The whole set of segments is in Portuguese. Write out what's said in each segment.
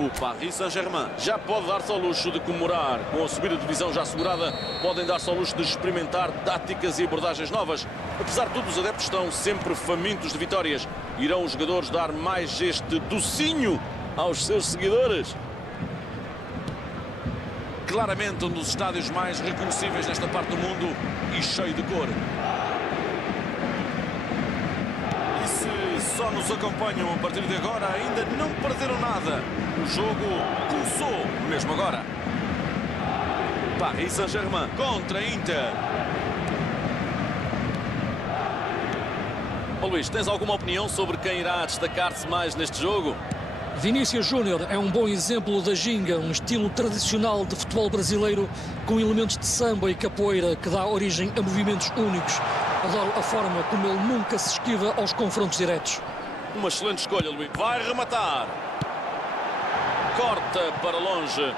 O Paris Saint-Germain já pode dar-se ao luxo de comemorar. Com a subida de divisão já assegurada, podem dar-se ao luxo de experimentar táticas e abordagens novas. Apesar de tudo, os adeptos estão sempre famintos de vitórias. Irão os jogadores dar mais este docinho aos seus seguidores? Claramente um dos estádios mais reconhecíveis nesta parte do mundo e cheio de cor. E se só nos acompanham a partir de agora, ainda não perderam nada. O jogo começou mesmo agora. Paris Saint-Germain contra Inter. Ô Luís, tens alguma opinião sobre quem irá destacar-se mais neste jogo? Vinícius Júnior é um bom exemplo da ginga, um estilo tradicional de futebol brasileiro com elementos de samba e capoeira que dá origem a movimentos únicos. Adoro a forma como ele nunca se esquiva aos confrontos diretos. Uma excelente escolha, Luís. Vai rematar. Corta para longe.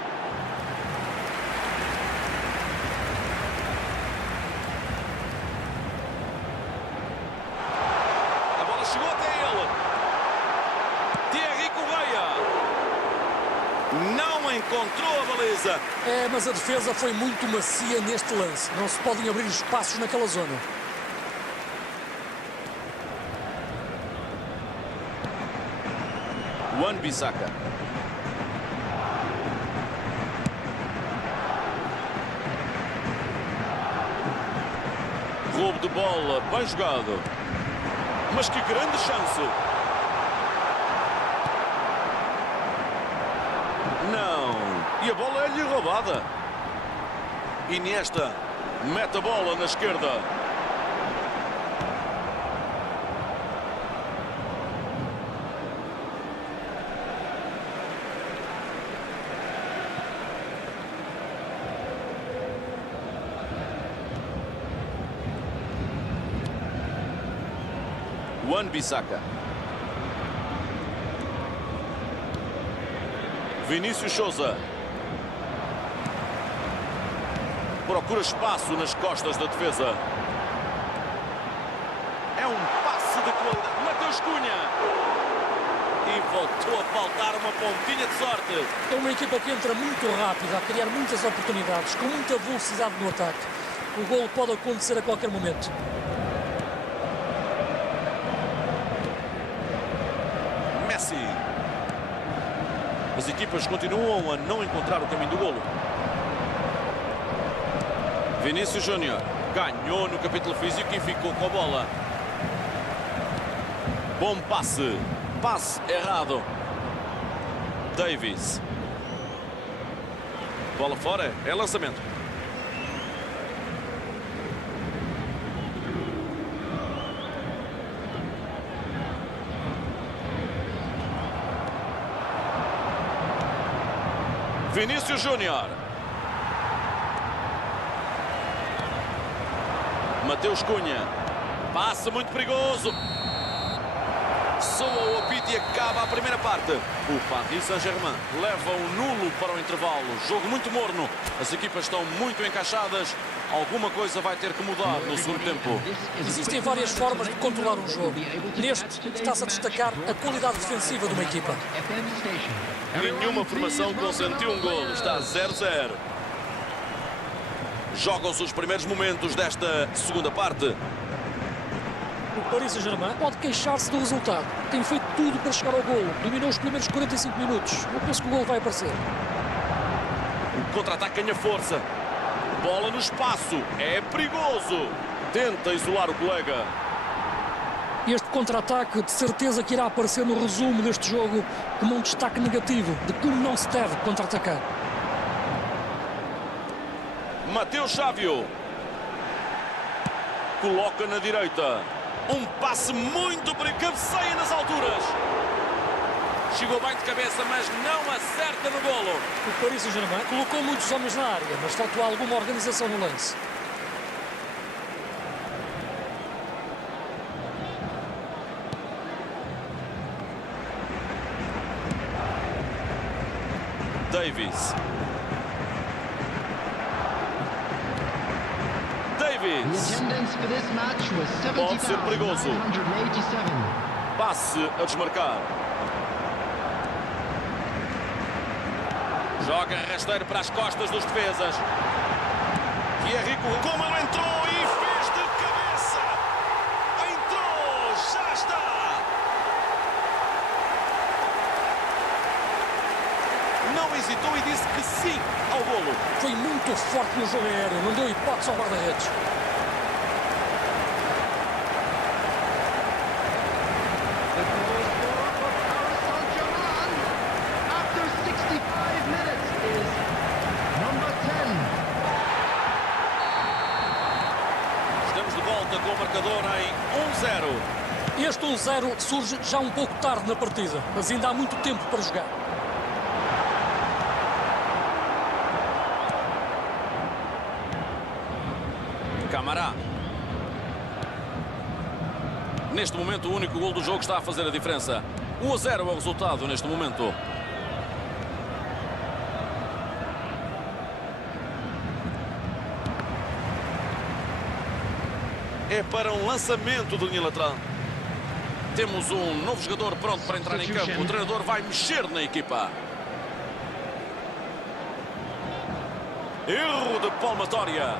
A bola chegou até ele. Thierry Correia. Não encontrou a baliza. Mas a defesa foi muito macia neste lance. Não se podem abrir espaços naquela zona. Wan-Bissaka. Roubo de bola, bem jogado. Mas que grande chance. Não. E a bola é-lhe roubada. Iniesta mete a bola na esquerda. Wan-Bissaka. Vinícius Sousa. Procura espaço nas costas da defesa. É um passe de qualidade. Mateus Cunha. E voltou a faltar uma pontinha de sorte. É uma equipa que entra muito rápida, a criar muitas oportunidades, com muita velocidade no ataque. O golo pode acontecer a qualquer momento. Messi. As equipas continuam a não encontrar o caminho do golo. Vinícius Júnior ganhou no capítulo físico e ficou com a bola. Bom passe. Passe errado. Davies. Bola fora. É lançamento. Vinícius Júnior. Mateus Cunha. Passe muito perigoso. Soa o apito e acaba a primeira parte. O Paris Saint-Germain leva um nulo para o intervalo. Jogo muito morno. As equipas estão muito encaixadas. Alguma coisa vai ter que mudar no segundo tempo. Existem várias formas de controlar um jogo. Neste, está-se a destacar a qualidade defensiva de uma equipa. Nenhuma formação consentiu um golo. Está 0-0. Jogam-se os primeiros momentos desta segunda parte. O Paris Saint-Germain pode queixar-se do resultado. Tem feito tudo para chegar ao golo. Dominou os primeiros 45 minutos. Eu penso que o golo vai aparecer. O contra-ataque ganha força. Bola no espaço. É perigoso. Tenta isolar o colega. Este contra-ataque de certeza que irá aparecer no resumo deste jogo como um destaque negativo de como não se deve contra-atacar. Mateus Sávio. Coloca na direita. Um passe muito perigoso. Cabeceia nas alturas. Chegou bem de cabeça, mas não acerta no golo. O Paris Saint-Germain colocou muitos homens na área, mas faltou alguma organização no lance. Davies. Pode ser perigoso. Passe a desmarcar. Joga rasteiro para as costas dos defesas. Thierry, como ele entrou e fez de cabeça. Entrou, já está. Não hesitou e disse que sim ao golo. Foi muito forte no jogo aéreo, não deu hipótese ao guarda-redes. Estamos de volta com o marcador em 1-0. Este 1-0 surge já um pouco tarde na partida, mas ainda há muito tempo para jogar. Camará. Neste momento, o único gol do jogo está a fazer a diferença. 1-0 é o resultado neste momento. É para um lançamento de linha lateral. Temos um novo jogador pronto para entrar em campo. O treinador vai mexer na equipa. Erro de palmatória.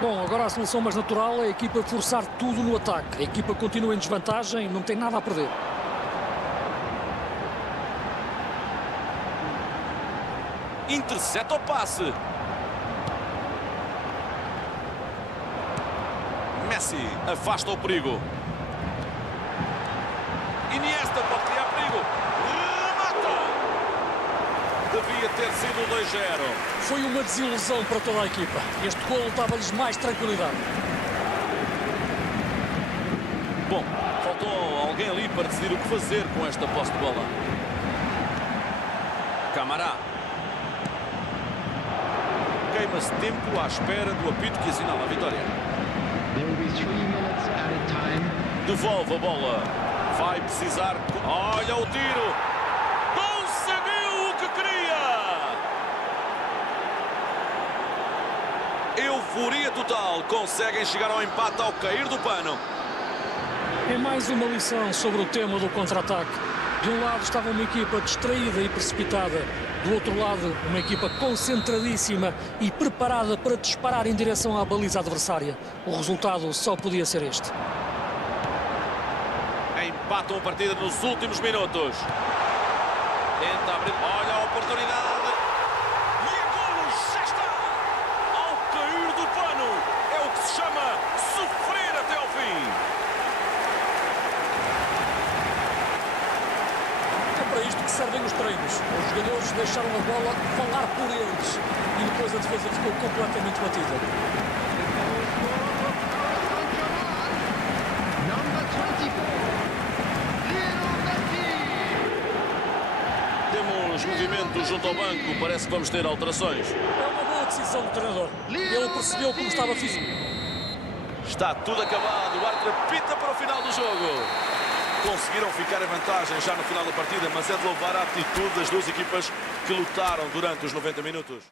Bom, agora a solução mais natural é a equipa forçar tudo no ataque. A equipa continua em desvantagem, não tem nada a perder. Intercepta o passe. Messi afasta o perigo. Iniesta pode criar perigo. Remata. Devia ter sido 2-0. Foi uma desilusão para toda a equipa. Este golo dava-lhes mais tranquilidade. Bom, faltou alguém ali para decidir o que fazer com esta posse de bola. Camará. Queima-se tempo à espera do apito que assinala a vitória. Devolve a bola. Vai precisar... Olha o tiro. Conseguiu o que queria. Euforia total. Conseguem chegar ao empate ao cair do pano. É mais uma lição sobre o tema do contra-ataque. De um lado estava uma equipa distraída e precipitada. Do outro lado, uma equipa concentradíssima e preparada para disparar em direção à baliza adversária. O resultado só podia ser este. Empatam a partida nos últimos minutos. Tenta abrir. Olha a oportunidade. E a golo, já está. Ao cair do pano. É o que se chama sofrer até ao fim. É para isto que servem os treinos. Os jogadores deixaram a bola falar por eles. E depois a defesa ficou completamente batida. Temos movimento junto ao banco. Parece que vamos ter alterações. É uma boa decisão do treinador. Ele percebeu como estava físico. Está tudo acabado. O árbitro apita para o final do jogo. Conseguiram ficar em vantagem já no final da partida, mas é de louvar a atitude das duas equipas que lutaram durante os 90 minutos.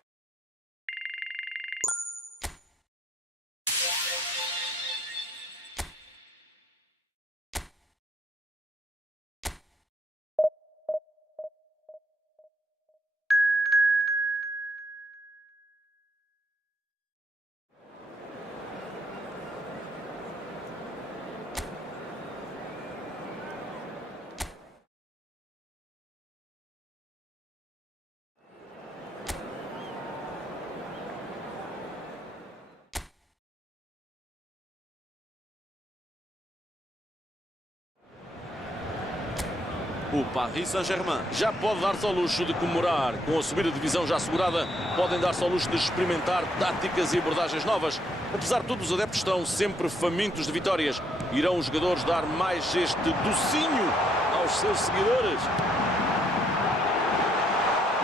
O Paris Saint-Germain já pode dar-se ao luxo de comemorar. Com a subida de divisão já assegurada, podem dar-se ao luxo de experimentar táticas e abordagens novas. Apesar de tudo, os adeptos estão sempre famintos de vitórias. Irão os jogadores dar mais este docinho aos seus seguidores?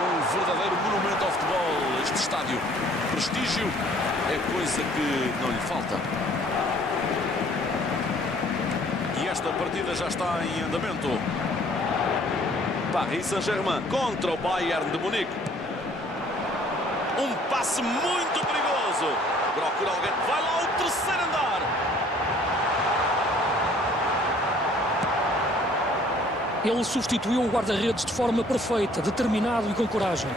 Um verdadeiro monumento ao futebol, este estádio. Prestígio é coisa que não lhe falta. E esta partida já está em andamento. Paris Saint-Germain contra o Bayern de Munique. Um passe muito perigoso. Procura alguém. Vai lá o terceiro andar. Ele substituiu o guarda-redes de forma perfeita, determinado e com coragem.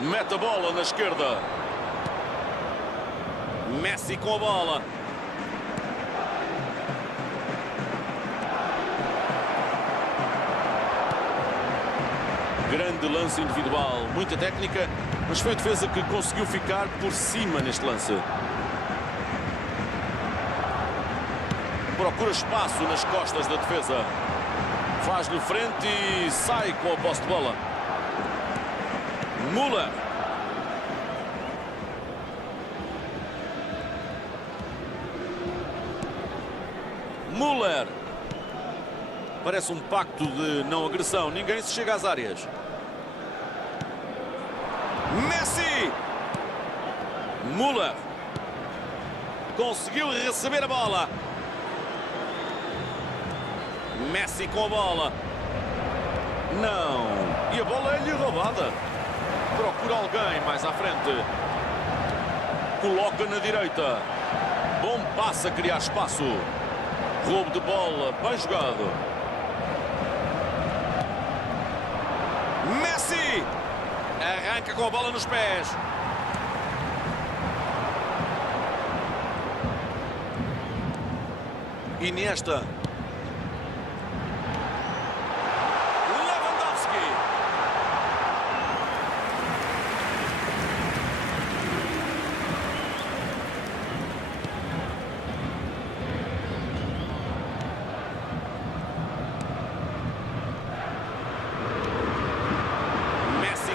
Mete a bola na esquerda. Messi com a bola. Grande lance individual, muita técnica, mas foi a defesa que conseguiu ficar por cima neste lance. Procura espaço nas costas da defesa. Faz-lhe frente e sai com a posse de bola. Müller. Müller. Parece um pacto de não agressão. Ninguém se chega às áreas. Messi. Müller. Conseguiu receber a bola. Messi com a bola. Não. E a bola é-lhe roubada. Procura alguém mais à frente. Coloca na direita. Bom passe a criar espaço. Roubo de bola. Bem jogado. Messi. Arranca com a bola nos pés. Iniesta.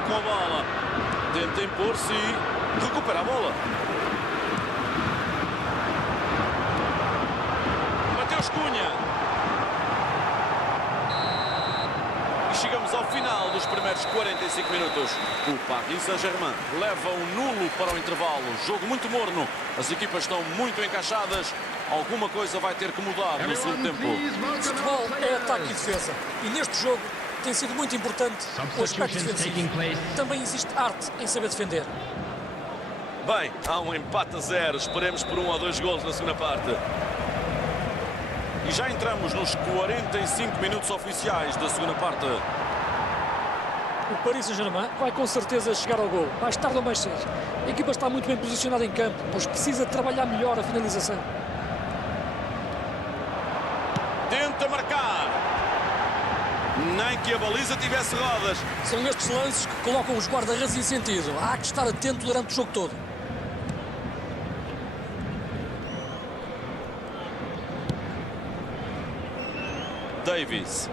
Com a bola, tenta impor-se e recupera a bola. Mateus Cunha. E chegamos ao final dos primeiros 45 minutos. O Paris Saint-Germain leva um nulo para o intervalo. Jogo muito morno. As equipas estão muito encaixadas. Alguma coisa vai ter que mudar no segundo tempo. Futebol é ataque e defesa. E neste jogo tem sido muito importante o aspecto defensivo. Também existe arte em saber defender. Bem, há um empate a 0. Esperemos por 1 ou 2 golos na segunda parte. E já entramos nos 45 minutos oficiais da segunda parte. O Paris Saint-Germain vai com certeza chegar ao gol, mais tarde ou mais cedo. A equipa está muito bem posicionada em campo, pois precisa trabalhar melhor a finalização. Tenta marcar. Nem que a baliza tivesse rodas. São estes lances que colocam os guarda-redes em sentido. Há que estar atento durante o jogo todo. Davies.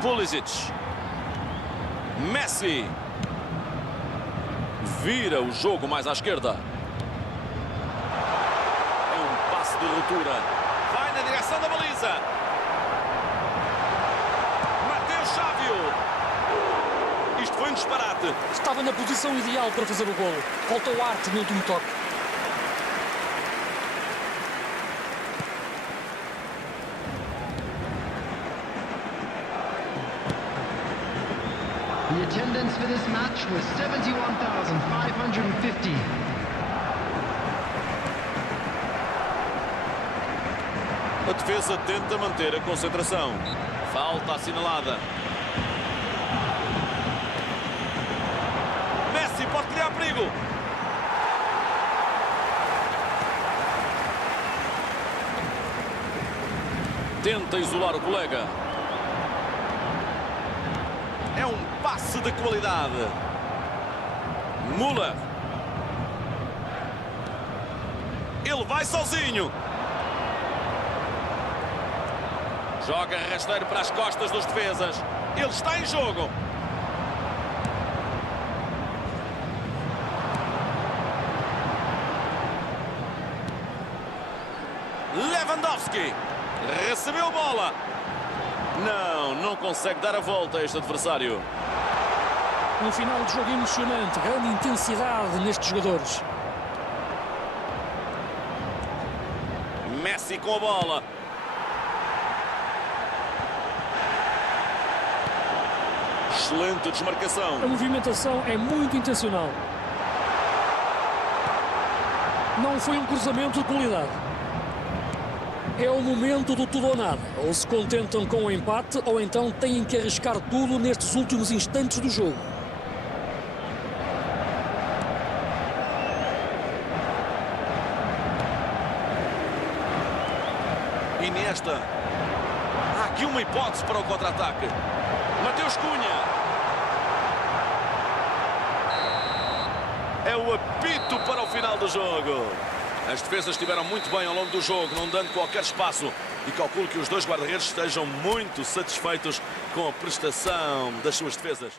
Pulisic. Messi. Vira o jogo mais à esquerda. De ruptura. Vai na direção da baliza. Mateus Xávio. Isto foi um disparate. Estava na posição ideal para fazer o golo. Faltou arte no último toque. The attendance for this match was 71,550. A defesa tenta manter a concentração. Falta assinalada. Messi pode criar perigo. Tenta isolar o colega. É um passe de qualidade. Müller. Ele vai sozinho. Joga rasteiro para as costas dos defesas. Ele está em jogo. Lewandowski. Recebeu a bola. Não consegue dar a volta a este adversário. Um final de jogo emocionante. Grande intensidade nestes jogadores. Messi com a bola. Excelente desmarcação. A movimentação é muito intencional. Não foi um cruzamento de qualidade. É o momento do tudo ou nada. Ou se contentam com o empate, ou então têm que arriscar tudo nestes últimos instantes do jogo. Iniesta. Há aqui uma hipótese para o contra-ataque. Mateus Cunha. É o apito para o final do jogo. As defesas estiveram muito bem ao longo do jogo, não dando qualquer espaço. E calculo que os dois guarda-redes estejam muito satisfeitos com a prestação das suas defesas.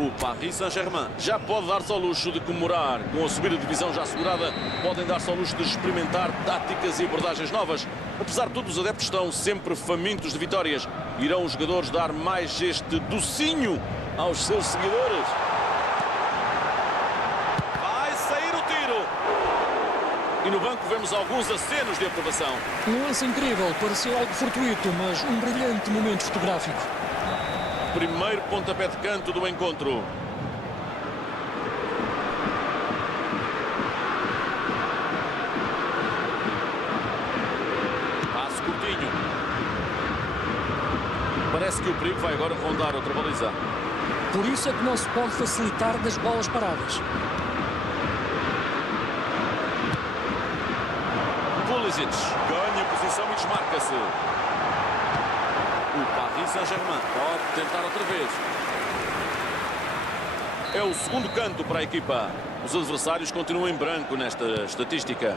O Paris Saint-Germain já pode dar-se ao luxo de comemorar. Com a subida de divisão já assegurada, podem dar-se ao luxo de experimentar táticas e abordagens novas. Apesar de tudo, os adeptos estão sempre famintos de vitórias. Irão os jogadores dar mais este docinho aos seus seguidores? Vai sair o tiro. E no banco vemos alguns acenos de aprovação. Um lance incrível, pareceu algo fortuito, mas um brilhante momento fotográfico. Primeiro pontapé de canto do encontro. Passo curtinho. Parece que o perigo vai agora rondar outra baliza. Por isso é que não se pode facilitar das bolas paradas. Pulisic ganha posição e desmarca-se. O Paris Saint-Germain pode tentar outra vez. É o segundo canto para a equipa. Os adversários continuam em branco nesta estatística.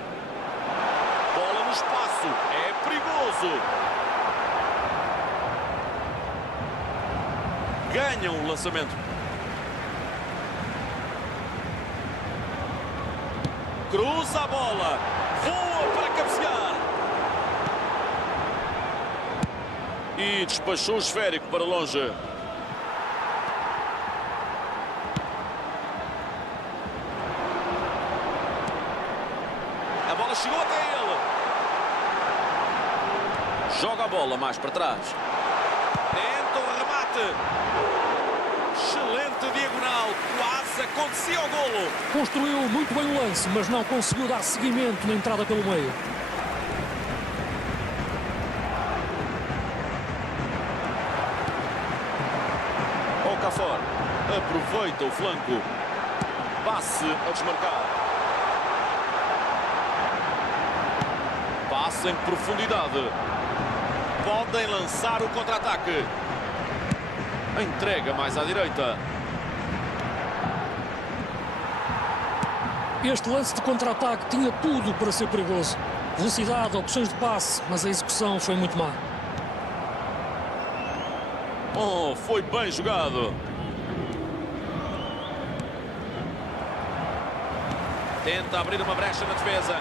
Bola no espaço. É perigoso. Ganham o lançamento. Cruza a bola. Voa para cabecear. E despachou o esférico para longe. A bola chegou até ele. Joga a bola mais para trás. Tenta o remate. Excelente diagonal. Quase acontecia o golo. Construiu muito bem o lance, mas não conseguiu dar seguimento na entrada pelo meio. Okafor aproveita o flanco. Passe a desmarcar. Passe em profundidade. Podem lançar o contra-ataque. Entrega mais à direita. Este lance de contra-ataque tinha tudo para ser perigoso. Velocidade, opções de passe, mas a execução foi muito má. Oh, foi bem jogado. Tenta abrir uma brecha na defesa.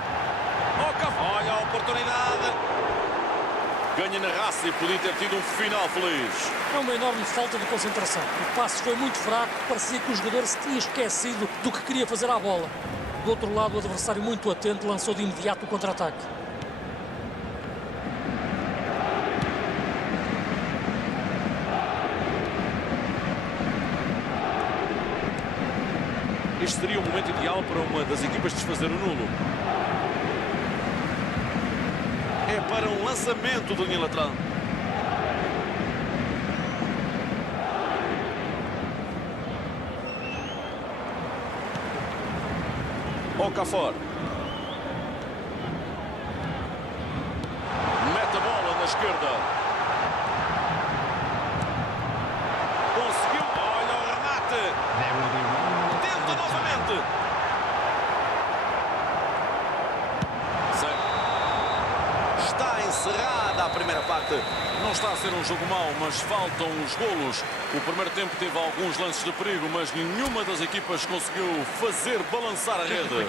Olha a oportunidade. Ganha na raça e podia ter tido um final feliz. É uma enorme falta de concentração. O passe foi muito fraco, parecia que o jogador se tinha esquecido do que queria fazer à bola. Do outro lado, o adversário muito atento lançou de imediato o contra-ataque. Este seria o momento ideal para uma das equipas desfazer o nulo. É para um lançamento de linha lateral. Okafor. Mete a bola na esquerda. Conseguiu. Olha o remate. There will be one Tenta novamente. Está encerrada a primeira parte. Não está a ser um jogo mau, mas faltam os golos. O primeiro tempo teve alguns lances de perigo, mas nenhuma das equipas conseguiu fazer balançar a rede.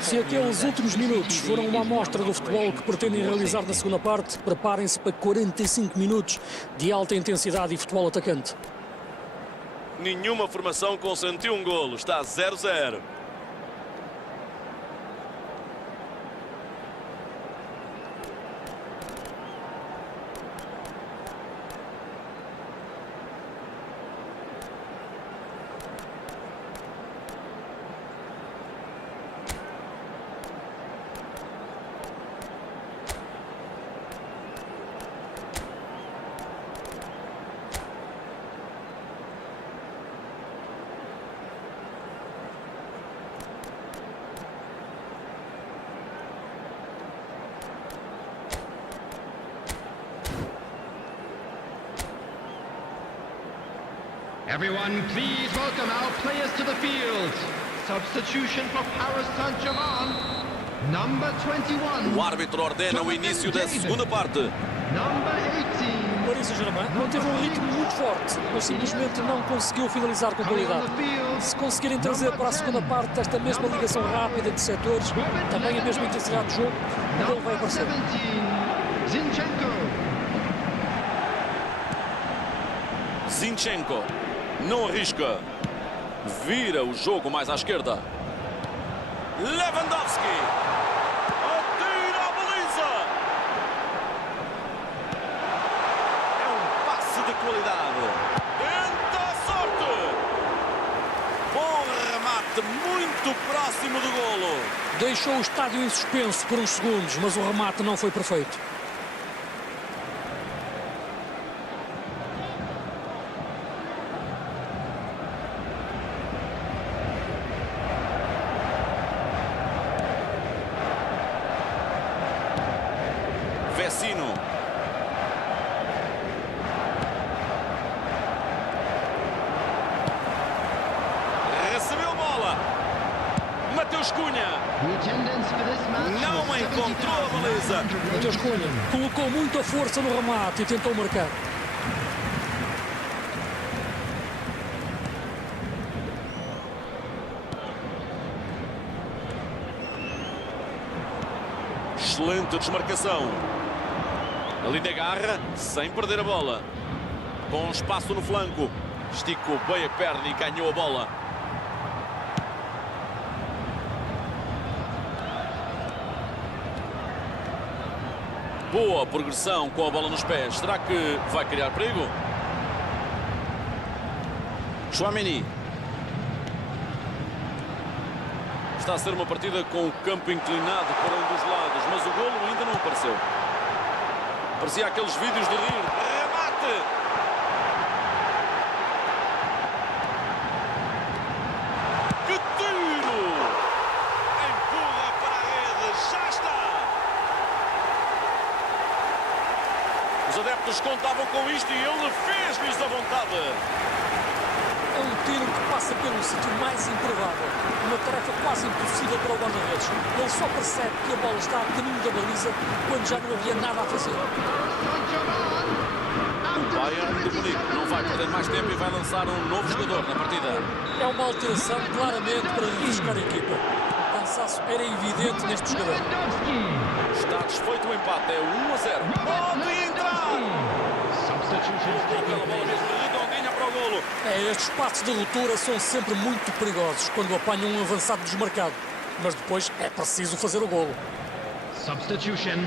Se aqueles últimos minutos foram uma amostra do futebol que pretendem realizar na segunda parte, preparem-se para 45 minutos de alta intensidade e futebol atacante. Nenhuma formação consentiu um golo. Está 0-0. Everyone, please welcome our players to the field. Substitution for Paris Saint-Germain. Number 21. O árbitro ordena o início da segunda parte. Number 18. Paris Saint-Germain não teve um ritmo muito forte, mas simplesmente não conseguiu finalizar com qualidade. Se conseguirem trazer para a segunda parte esta mesma ligação rápida de setores, também a mesma intensidade de jogo, o gol vai aparecer. Zinchenko não arrisca. Vira o jogo mais à esquerda. Lewandowski. Atira a baliza. É um passe de qualidade. Tenta a sorte. Bom remate, muito próximo do golo. Deixou o estádio em suspenso por uns segundos, mas o remate não foi perfeito. Vecino. Recebeu bola. Mateus Cunha. Não encontrou a baliza. Mateus Cunha colocou muita força no remate e tentou marcar. Excelente desmarcação. Ali na garra, sem perder a bola. Com espaço no flanco. Esticou bem a perna e ganhou a bola. Boa progressão com a bola nos pés. Será que vai criar perigo? Tchouaméni. Está a ser uma partida com o campo inclinado para um dos lados, mas o golo ainda não apareceu. Parecia aqueles vídeos de rir. Remate! Que tiro! Empurra para a rede. Já está! Os adeptos contavam com isto e ele fez-lhes a vontade. É um tiro que passa pelo sítio mais improvável. Uma tarefa quase impossível para o guarda-redes. Ele só percebe que a bola está a caminho da baliza quando já não havia nada a fazer. O Bayern de Munique não vai perder mais tempo e vai lançar um novo jogador na partida. É uma alteração claramente para refrescar a equipa. O cansaço era evidente neste jogador. Está desfeito o empate, é 1-0. Pode entrar! Aquela bola mesmo redondinha para o golo. Estes passos de ruptura são sempre muito perigosos quando apanham um avançado desmarcado. Mas depois é preciso fazer o golo. Substitution.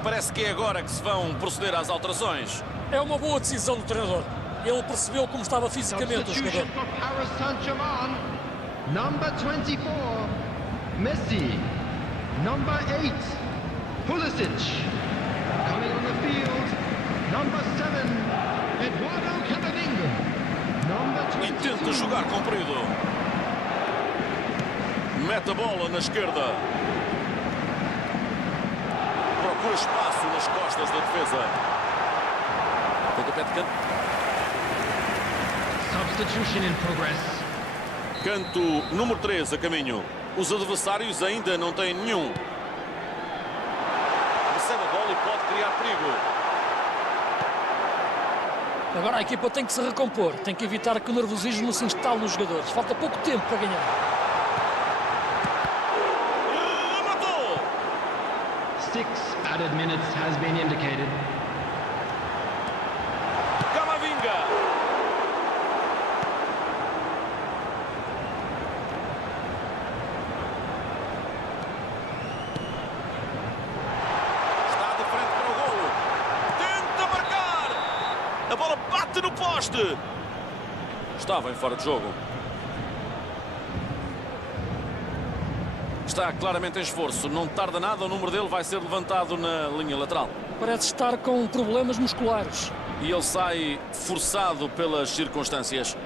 Parece que é agora que se vão proceder às alterações. É uma boa decisão do treinador. Ele percebeu como estava fisicamente o Substitution jogador. for Paris Saint-Germain. Number 24, Messi. Number 8, Pulisic. Coming on the field, number 7, Eduardo Camavinga. Number E 22. tenta jogar comprido. Mete a bola na esquerda. Procura espaço nas costas da defesa. Pontapé de canto. Substitution in progress. Canto número 3 a caminho. Os adversários ainda não têm nenhum. Recebe a bola e pode criar perigo. Agora a equipa tem que se recompor. Tem que evitar que o nervosismo se instale nos jogadores. Falta pouco tempo para ganhar. Rematou! 6 added minutes has been indicated. Camavinga. Está remate no poste. Estava em fora de jogo. Está claramente em esforço. Não tarda nada, o número dele vai ser levantado na linha lateral. Parece estar com problemas musculares. E ele sai forçado pelas circunstâncias.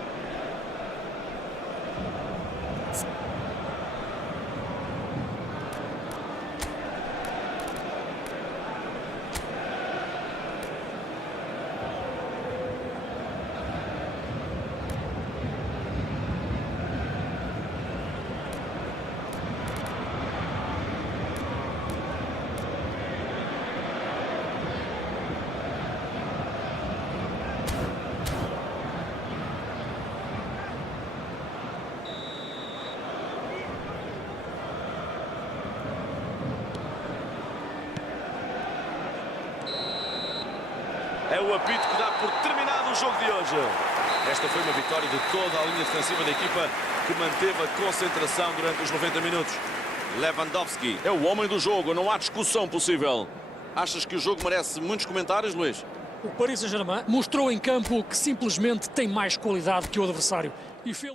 É o apito que dá por terminado o jogo de hoje. Esta foi uma vitória de toda a linha defensiva da equipa que manteve a concentração durante os 90 minutos. Lewandowski é o homem do jogo, não há discussão possível. Achas que o jogo merece muitos comentários, Luís? O Paris Saint-Germain mostrou em campo que simplesmente tem mais qualidade que o adversário. E fez...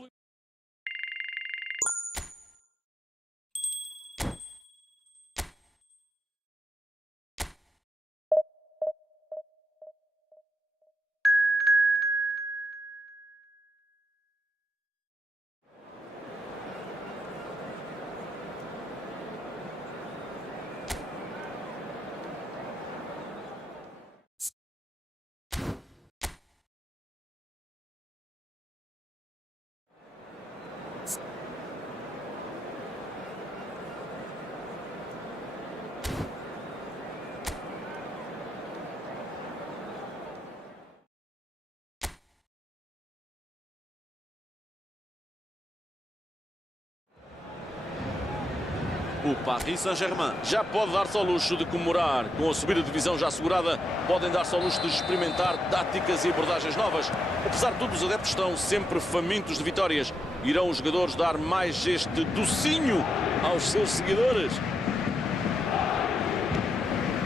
O Paris Saint-Germain já pode dar-se ao luxo de comemorar. Com a subida de divisão já assegurada, podem dar-se ao luxo de experimentar táticas e abordagens novas. Apesar de tudo, os adeptos estão sempre famintos de vitórias. Irão os jogadores dar mais este docinho aos seus seguidores?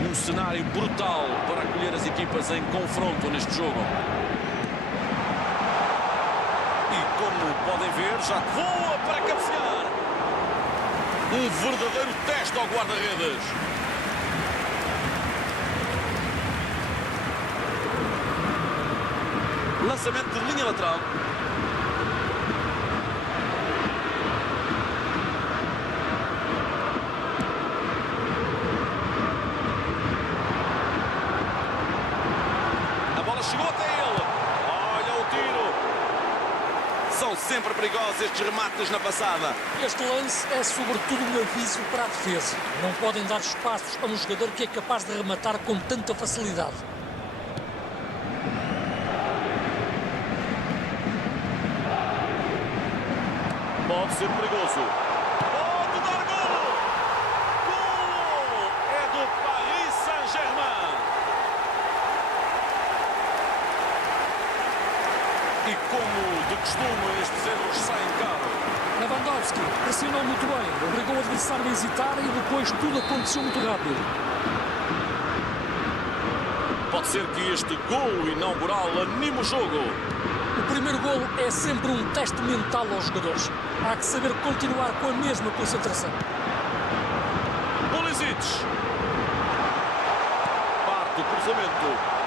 Um cenário brutal para acolher as equipas em confronto neste jogo. E como podem ver, já voa para cabecear. Um verdadeiro teste ao guarda-redes. Lançamento de linha lateral. A bola chegou até ele. Olha o tiro. São sempre perigosos estes remates na passada. Este lance é sobretudo um aviso para a defesa. Não podem dar espaços a um jogador que é capaz de rematar com tanta facilidade. Pode ser perigoso. Pode dar golo! Golo! É do Paris Saint-Germain. E como de costume, estes erros saem caro. Lewandowski pressionou muito bem, obrigou o adversário a hesitar e depois tudo aconteceu muito rápido. Pode ser que este golo inaugural anime o jogo. O primeiro golo é sempre um teste mental aos jogadores. Há que saber continuar com a mesma concentração. Pulisic. Parte o cruzamento.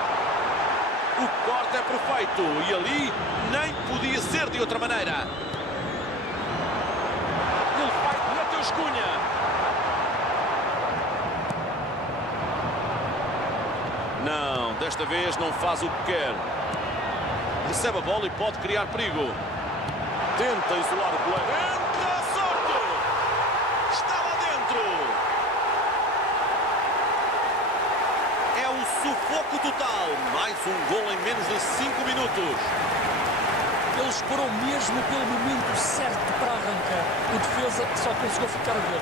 O corte é perfeito e ali nem podia ser de outra maneira. Ele vai Matheus Cunha. Não, desta vez não faz o que quer. Recebe a bola e pode criar perigo. Tenta isolar o colega. Entra a sorte! Está lá dentro! É o sufoco total. Mais um gol em menos de 5 minutos. Ele esperou mesmo pelo momento certo para arrancar. O defesa só conseguiu ficar a ver.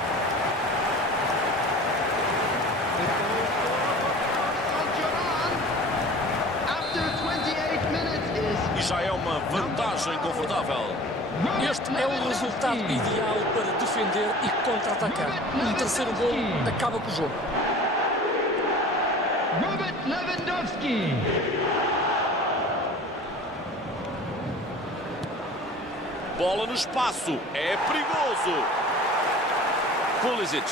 E já é uma vantagem confortável. Este é o resultado ideal para defender e contra-atacar. Um terceiro gol acaba com o jogo. Robert Lewandowski. Bola no espaço. É perigoso. Pulisic.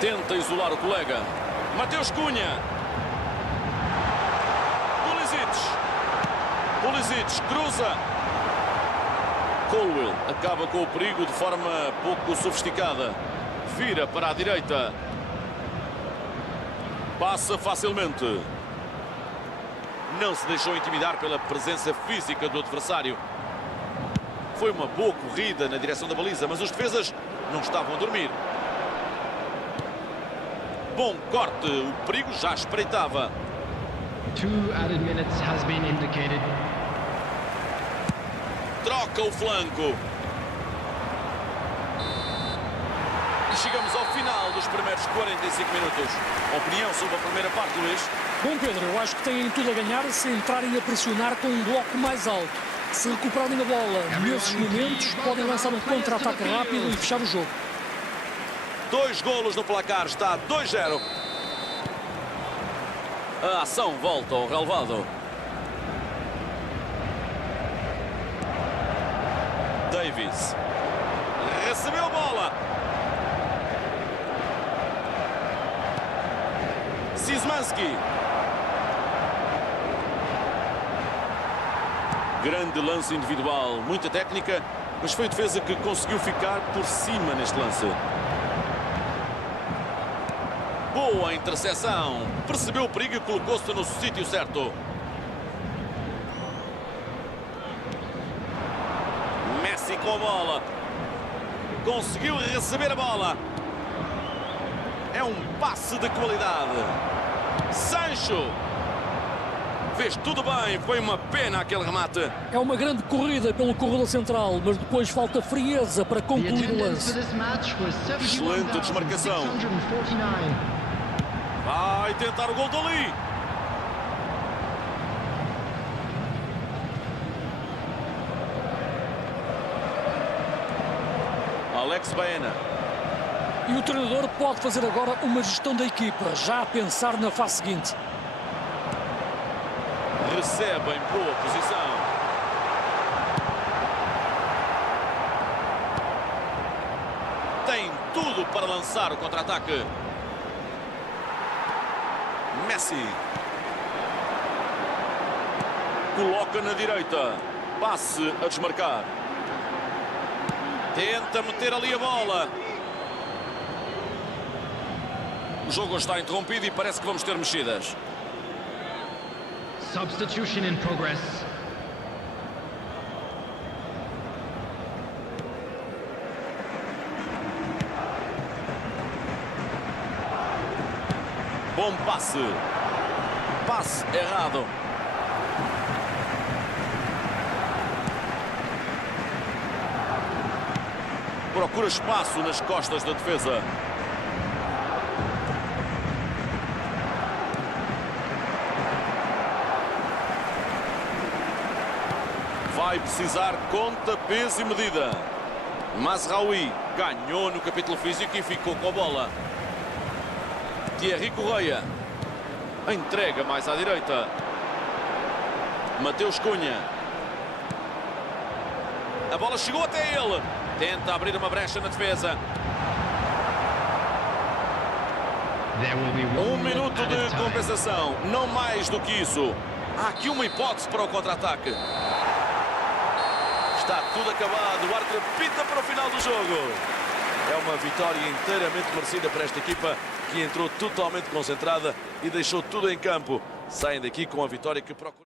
Tenta isolar o colega. Mateus Cunha. Pulisic cruza. Colwill acaba com o perigo de forma pouco sofisticada. Vira para a direita. Passa facilmente. Não se deixou intimidar pela presença física do adversário. Foi uma boa corrida na direção da baliza, mas os defesas não estavam a dormir. Bom corte, o perigo já espreitava. 2 added minutes has been indicated. Troca o flanco. E chegamos ao final dos primeiros 45 minutos. Opinião sobre a primeira parte, Luís? Bom, Pedro, eu acho que têm tudo a ganhar se entrarem a pressionar com um bloco mais alto. Se recuperarem a bola nesses momentos, podem lançar um contra-ataque rápido e fechar o jogo. 2 golos no placar, está 2-0. A ação volta ao relevado. Davies. Recebeu a bola. Szymanski. Grande lance individual, muita técnica, mas foi a defesa que conseguiu ficar por cima neste lance. Boa interseção. Percebeu o perigo e colocou-se no sítio certo. Messi com a bola. Conseguiu receber a bola. É um passe de qualidade. Sancho. Fez tudo bem. Foi uma pena aquele remate. É uma grande corrida pelo corredor central, mas depois falta frieza para The concluir o attendance for lance. this match was Excelente desmarcação. 71,649. Vai tentar o gol dali. Alex Baena. E o treinador pode fazer agora uma gestão da equipa, já a pensar na fase seguinte. Recebe em boa posição. Tem tudo para lançar o contra-ataque. Messi. Coloca na direita. Passe a desmarcar. Tenta meter ali a bola. O jogo está interrompido e parece que vamos ter mexidas. Substitution in progress. Bom passe. Passe errado. Procura espaço nas costas da defesa. Vai precisar conta, peso e medida. Mazraoui ganhou no capítulo físico e ficou com a bola. Thierry Correia. Entrega mais à direita. Mateus Cunha. A bola chegou até ele. Tenta abrir uma brecha na defesa. There will be one Um minuto at a de time. compensação. Não mais do que isso. Há aqui uma hipótese para o contra-ataque. Está tudo acabado. O árbitro apita para o final do jogo. É uma vitória inteiramente merecida para esta equipa que entrou totalmente concentrada e deixou tudo em campo. Saem daqui com a vitória que procuram.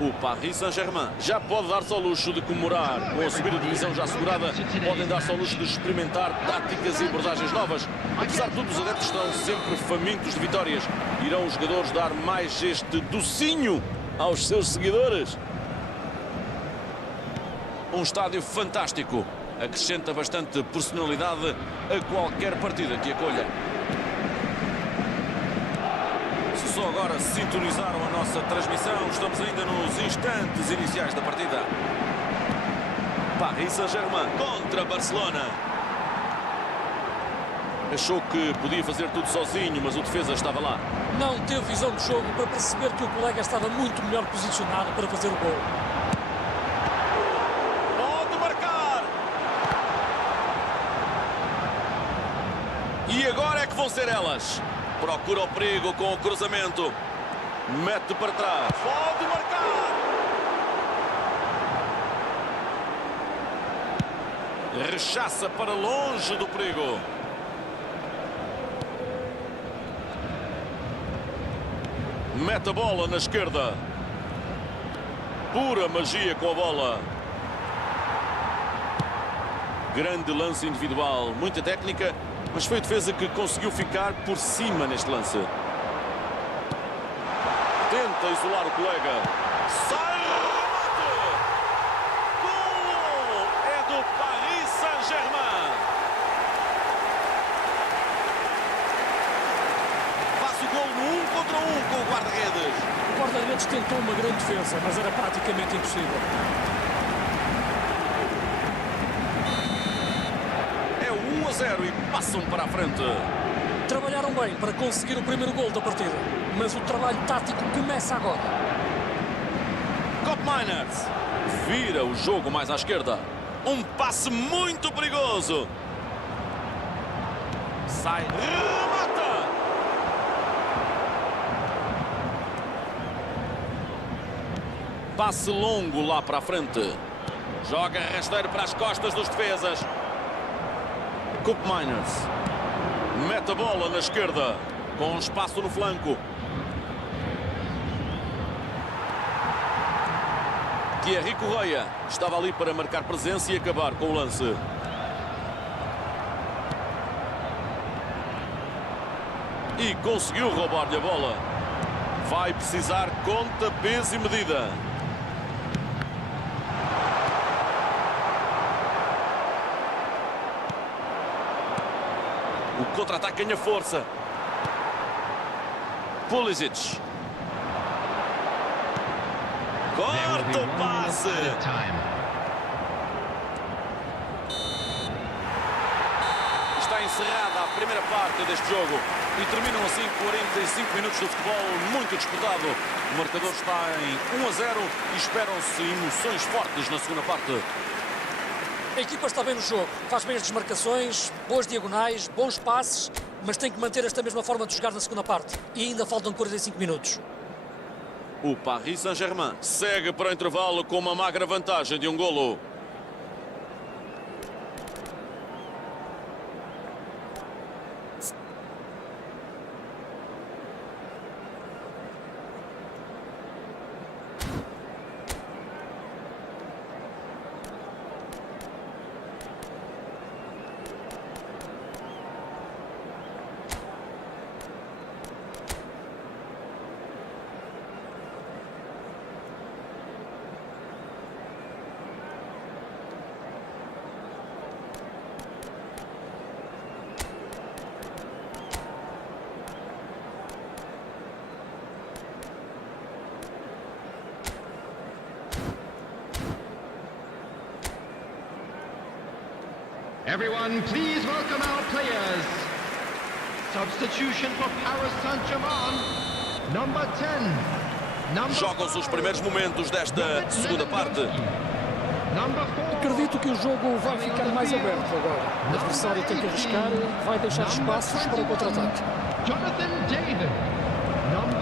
O Paris Saint-Germain já pode dar-se ao luxo de comemorar. Com a subida de divisão já assegurada, podem dar-se ao luxo de experimentar táticas e abordagens novas. Apesar de tudo, os adeptos estão sempre famintos de vitórias. Irão os jogadores dar mais este docinho aos seus seguidores? Um estádio fantástico. Acrescenta bastante personalidade a qualquer partida que acolha. Se só agora sintonizaram a nossa transmissão, estamos ainda nos instantes iniciais da partida. Paris Saint-Germain contra Barcelona. Achou que podia fazer tudo sozinho, mas o defesa estava lá. Não teve visão de jogo para perceber que o colega estava muito melhor posicionado para fazer o gol. Pode marcar! E agora é que vão ser elas. Procura o perigo com o cruzamento. Mete para trás. Pode marcar! Rechaça para longe do perigo. Mete a bola na esquerda. Pura magia com a bola. Grande lance individual. Muita técnica, mas foi a defesa que conseguiu ficar por cima neste lance. Tenta isolar o colega. Sai! Remate! Gol! É do Paris Saint-Germain. Faz o gol no 1 contra 1 com o guarda-redes. O guarda-redes tentou uma grande defesa, mas era praticamente impossível. É o 1-0 e passam para a frente. Trabalharam bem para conseguir o primeiro gol da partida, mas o trabalho tático começa agora. Koopmeiners vira o jogo mais à esquerda. Um passe muito perigoso. Sai, remata! Passe longo lá para a frente. Joga rasteiro para as costas dos defesas. Koopmeiners mete a bola na esquerda, com espaço no flanco. Thierry Correia estava ali para marcar presença e acabar com o lance. E conseguiu roubar-lhe a bola. Vai precisar conta, peso e medida. O contra-ataque ganha força. Pulisic. Corta o passe. Está encerrada a primeira parte deste jogo. E terminam assim 45 minutos de futebol muito disputado. O marcador está em 1-0 e esperam-se emoções fortes na segunda parte. A equipa está bem no jogo, faz bem as desmarcações, boas diagonais, bons passes, mas tem que manter esta mesma forma de jogar na segunda parte. E ainda faltam 45 minutos. O Paris Saint-Germain segue para o intervalo com uma magra vantagem de um golo. Everyone, please welcome our players. Substitution for Paris Saint-Germain. Number 10. Jogam-se os primeiros momentos desta segunda parte. Acredito que o jogo vai ficar mais aberto agora. O adversário tem que arriscar, vai deixar espaços para o contra-ataque. Jonathan David. Number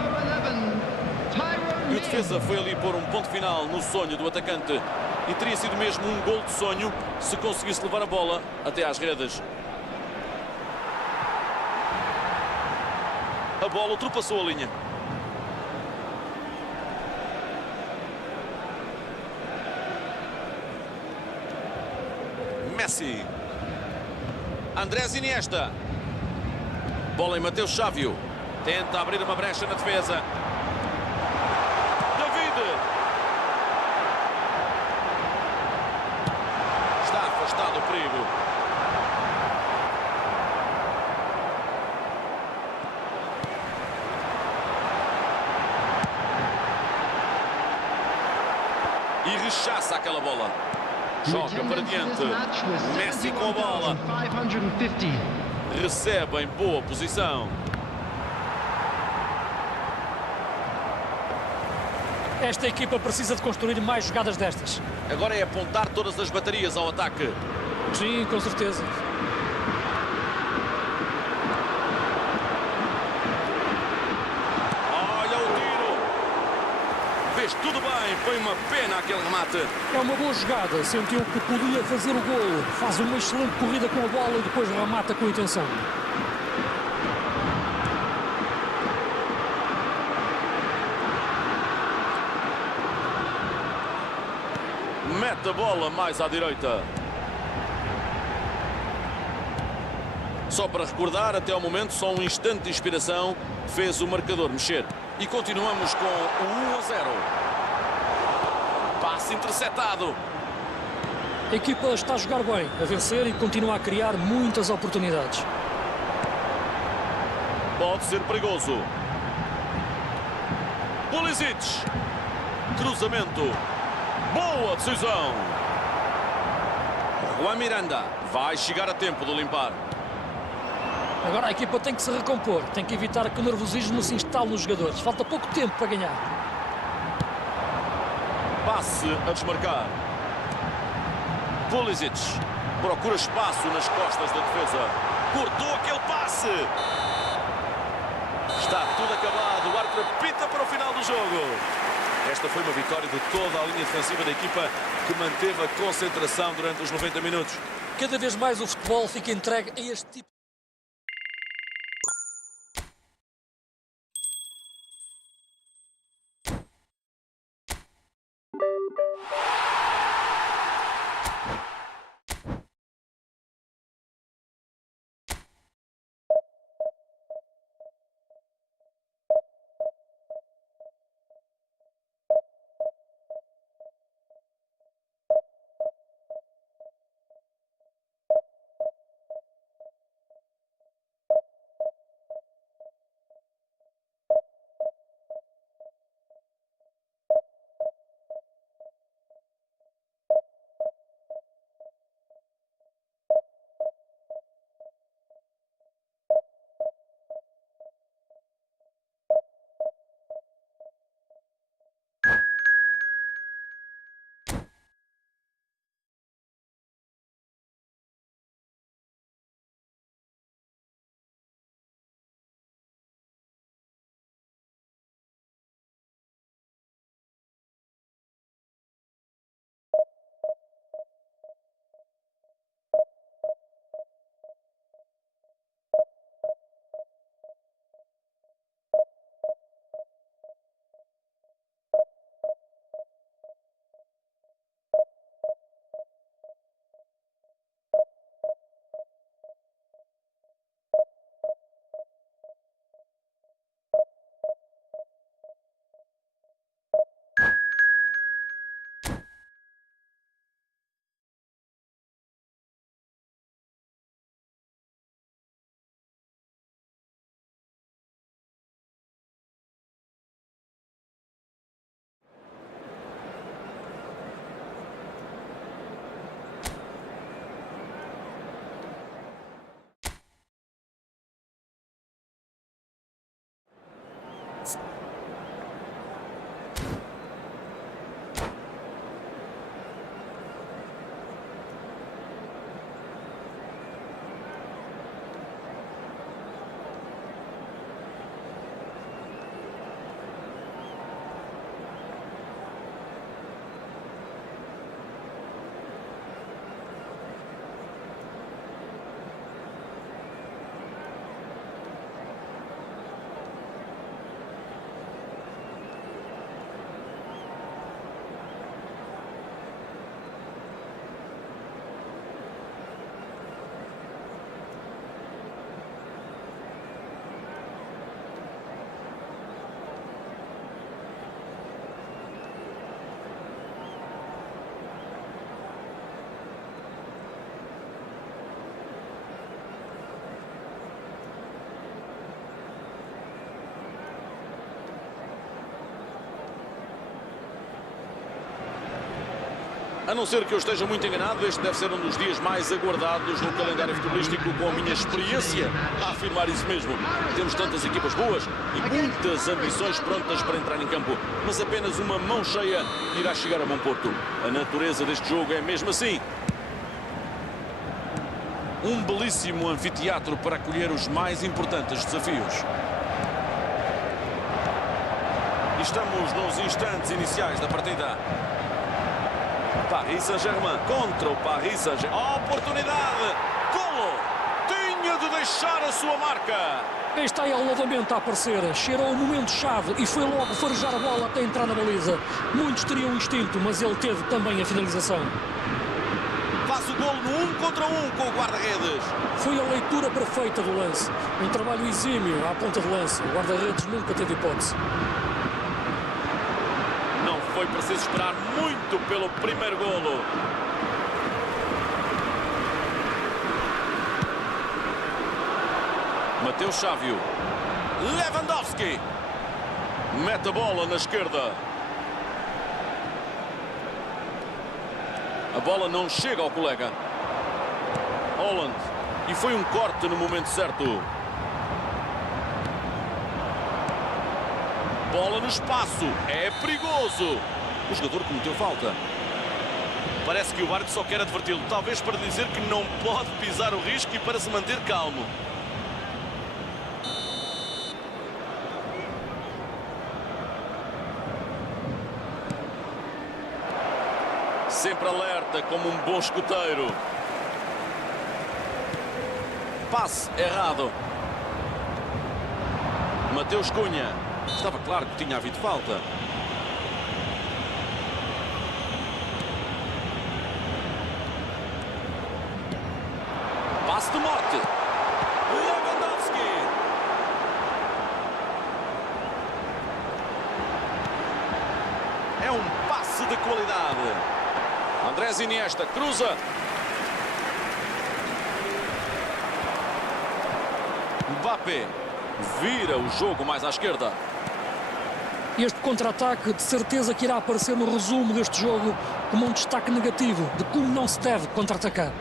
11. E o defesa foi ali pôr um ponto final no sonho do atacante. E teria sido mesmo um gol de sonho se conseguisse levar a bola até às redes. A bola ultrapassou a linha. Messi. Andrés Iniesta. Bola em Mateus Sávio. Tenta abrir uma brecha na defesa. David. Está afastado o perigo. E rechaça aquela bola. Joga para diante. Messi com a bola. Recebe em boa posição. Esta equipa precisa de construir mais jogadas destas. Agora é apontar todas as baterias ao ataque. Sim, com certeza. Olha o tiro. Fez tudo bem. Foi uma pena aquele remate. É uma boa jogada. Sentiu que podia fazer o golo. Faz uma excelente corrida com a bola e depois remata com intenção. Mete a bola mais à direita. Só para recordar, até ao momento, só um instante de inspiração fez o marcador mexer. E continuamos com o 1-0. Passe interceptado. A equipa está a jogar bem, a vencer e continua a criar muitas oportunidades. Pode ser perigoso. Pulisic. Cruzamento. Boa decisão. Juan Miranda vai chegar a tempo de limpar. Agora a equipa tem que se recompor, tem que evitar que o nervosismo se instale nos jogadores. Falta pouco tempo para ganhar. Passe a desmarcar. Pulisic procura espaço nas costas da defesa. Cortou aquele passe. Está tudo acabado. O árbitro apita para o final do jogo. Esta foi uma vitória de toda a linha defensiva da equipa que manteve a concentração durante os 90 minutos. Cada vez mais o futebol fica entregue a este tipo A não ser que eu esteja muito enganado, este deve ser um dos dias mais aguardados no calendário futebolístico, com a minha experiência a afirmar isso mesmo. Temos tantas equipas boas e muitas ambições prontas para entrar em campo, mas apenas uma mão cheia irá chegar a bom porto. A natureza deste jogo é mesmo assim. Um belíssimo anfiteatro para acolher os mais importantes desafios. E estamos nos instantes iniciais da partida. Paris Saint-Germain contra o Paris Saint-Germain. Oportunidade! Golo! Tinha de deixar a sua marca. Aí está ele novamente a aparecer. Cheirou o momento-chave e foi logo farejar a bola até entrar na baliza. Muitos teriam instinto, mas ele teve também a finalização. Faz o golo no 1 contra 1 com o guarda-redes. Foi a leitura perfeita do lance. Um trabalho exímio à ponta de lança. O guarda-redes nunca teve hipótese. Não foi preciso esperar muito pelo primeiro golo. Mateus Sávio. Lewandowski. Mete a bola na esquerda. A bola não chega ao colega. Haaland. E foi um corte no momento certo. Bola no espaço. É perigoso. O jogador cometeu falta. Parece que o árbitro só quer adverti-lo. Talvez para dizer que não pode pisar o risco e para se manter calmo. Sempre alerta como um bom escoteiro. Passe errado. Mateus Cunha. Estava claro que tinha havido falta. Passe de morte. Lewandowski. É um passe de qualidade. Andrés Iniesta cruza. Mbappé vira o jogo mais à esquerda. Este contra-ataque de certeza que irá aparecer no resumo deste jogo como um destaque negativo de como não se deve contra-atacar.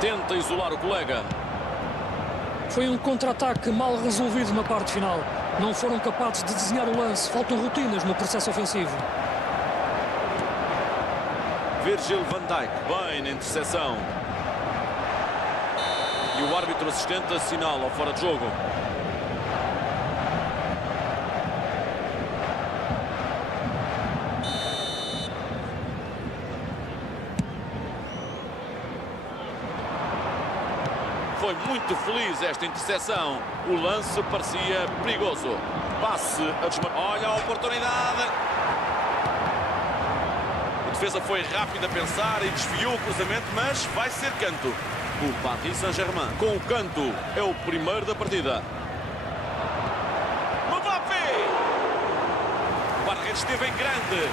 Tenta isolar o colega. Foi um contra-ataque mal resolvido na parte final. Não foram capazes de desenhar o lance. Faltam rotinas no processo ofensivo. Virgil van Dijk, bem na interseção. E o árbitro assistente assinala fora de jogo. Foi muito feliz esta interseção. O lance parecia perigoso. Passe a desmarcar. Olha a oportunidade. A defesa foi rápida a pensar e desviou o cruzamento, mas vai ser canto. O Paris Saint-Germain com o canto é o primeiro da partida. Mbappé! O guarda-redes esteve em grande.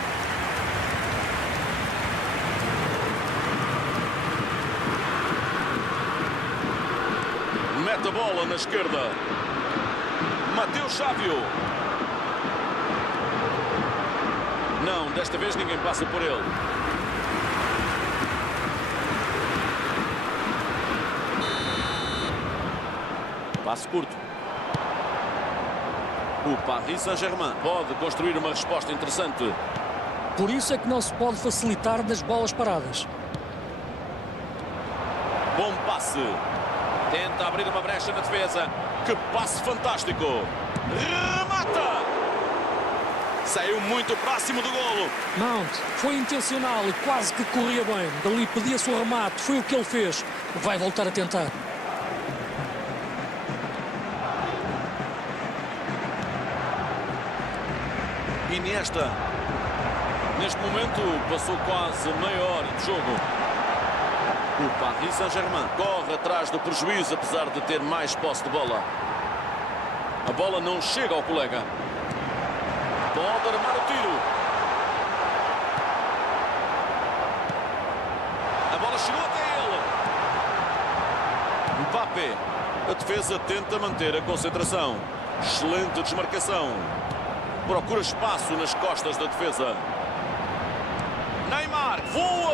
Mete a bola na esquerda. Mateus Sávio. Não, desta vez ninguém passa por ele. Passe curto. O Paris Saint-Germain pode construir uma resposta interessante. Por isso é que não se pode facilitar das bolas paradas. Bom passe. Tenta abrir uma brecha na defesa. Que passe fantástico. Remata! Saiu muito próximo do golo. Mount foi intencional e quase que corria bem. Dali pedia-se o remate. Foi o que ele fez. Vai voltar a tentar. Iniesta. Neste momento passou quase meia hora de jogo. O Paris Saint-Germain corre atrás do prejuízo, apesar de ter mais posse de bola. A bola não chega ao colega. Pode armar o tiro. A bola chegou até ele. Mbappé. A defesa tenta manter a concentração. Excelente desmarcação. Procura espaço nas costas da defesa.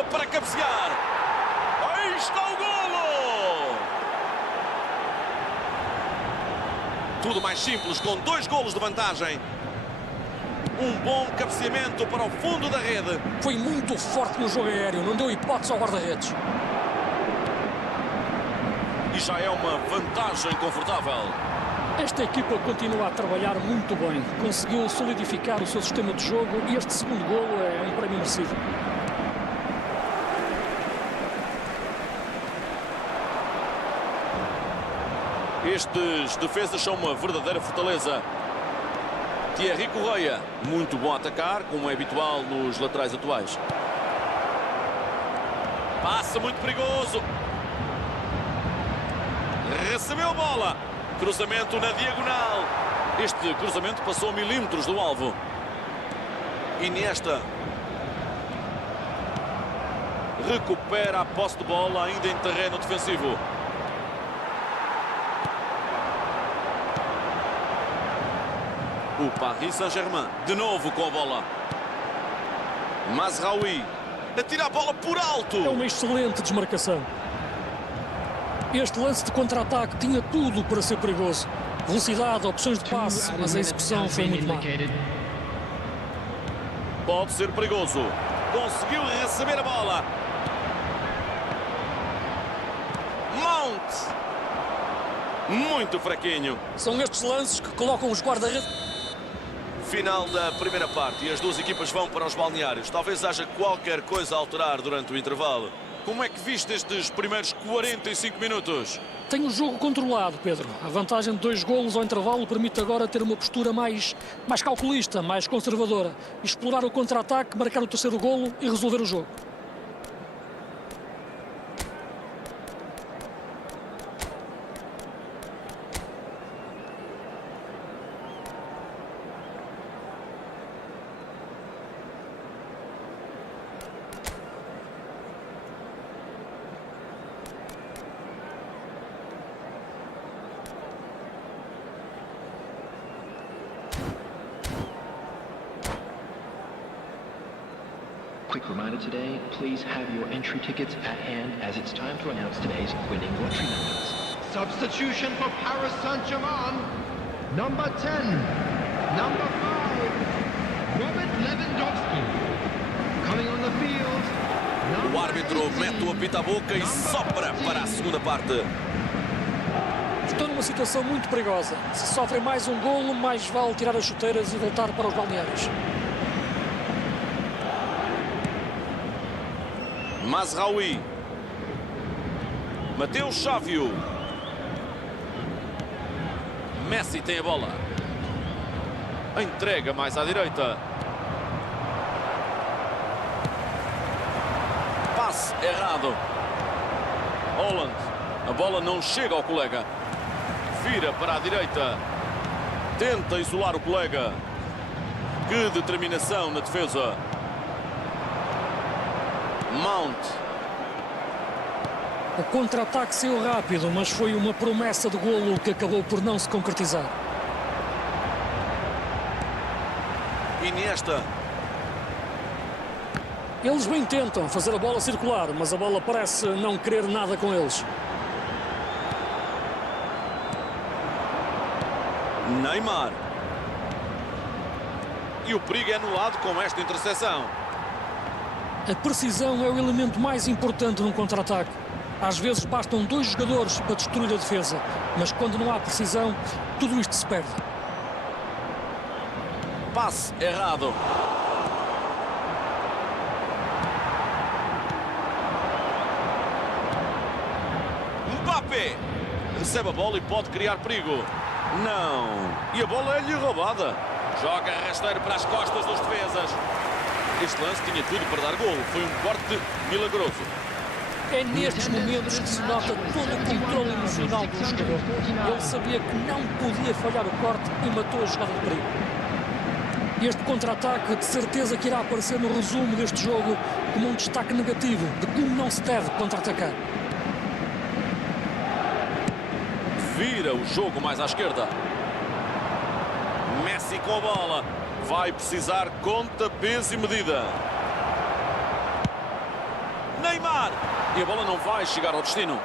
boa para cabecear. Aí está o golo! Tudo mais simples, com 2 golos de vantagem. Um bom cabeceamento para o fundo da rede. Foi muito forte no jogo aéreo, não deu hipótese ao guarda-redes. E já é uma vantagem confortável. Esta equipa continua a trabalhar muito bem. Conseguiu solidificar o seu sistema de jogo e este segundo golo é um prémio merecido. Estes defesas são uma verdadeira fortaleza. Thierry Correia, muito bom a atacar, como é habitual nos laterais atuais. Passa muito perigoso. Recebeu a bola. Cruzamento na diagonal. Este cruzamento passou milímetros do alvo. Iniesta recupera a posse de bola ainda em terreno defensivo. O Paris Saint-Germain, de novo com a bola. Mazraoui atira a bola por alto. É uma excelente desmarcação. Este lance de contra-ataque tinha tudo para ser perigoso. Velocidade, opções de passe, mas a execução foi muito má. Pode ser perigoso. Conseguiu receber a bola. Mount. Muito fraquinho. São estes lances que colocam os guarda-redes. Final da primeira parte e as duas equipas vão para os balneários. Talvez haja qualquer coisa a alterar durante o intervalo. Como é que viste estes primeiros 45 minutos? Tem o jogo controlado, Pedro. A vantagem de 2 golos ao intervalo permite agora ter uma postura mais calculista, mais conservadora. Explorar o contra-ataque, marcar o terceiro golo e resolver o jogo. Quick reminder today, please have your entry tickets at hand as it's time to announce today's winning lottery numbers. Substitution for Paris Saint-Germain. Number 10. Number 5. Robert Lewandowski. Coming on the field. O árbitro mete o apito à boca e sopra para a segunda parte. Estão numa situação muito perigosa. Se sofrem mais um golo, mais vale tirar as chuteiras e voltar para os balneários. Mazraoui. Mateus Xávio. Messi tem a bola. Entrega mais à direita. Passe errado. Haaland. A bola não chega ao colega. Vira para a direita. Tenta isolar o colega. Que determinação na defesa. Mount. O contra-ataque saiu rápido, mas foi uma promessa de golo que acabou por não se concretizar. Iniesta. Eles bem tentam fazer a bola circular, mas a bola parece não querer nada com eles. Neymar. E o perigo é anulado com esta interseção. A precisão é o elemento mais importante num contra-ataque. Às vezes bastam 2 jogadores para destruir a defesa, mas quando não há precisão, tudo isto se perde. Passe errado. Mbappé. Recebe a bola e pode criar perigo. Não. E a bola é-lhe roubada. Joga rasteiro para as costas dos defesas. Este lance tinha tudo para dar golo. Foi um corte milagroso. É nestes momentos que se nota todo o controle emocional do jogador. Ele sabia que não podia falhar o corte e matou a jogada de perigo. Este contra-ataque de certeza que irá aparecer no resumo deste jogo como um destaque negativo de como não se deve contra-atacar. Vira o jogo mais à esquerda. Messi com a bola. Vai precisar conta, peso e medida. Neymar. E a bola não vai chegar ao destino.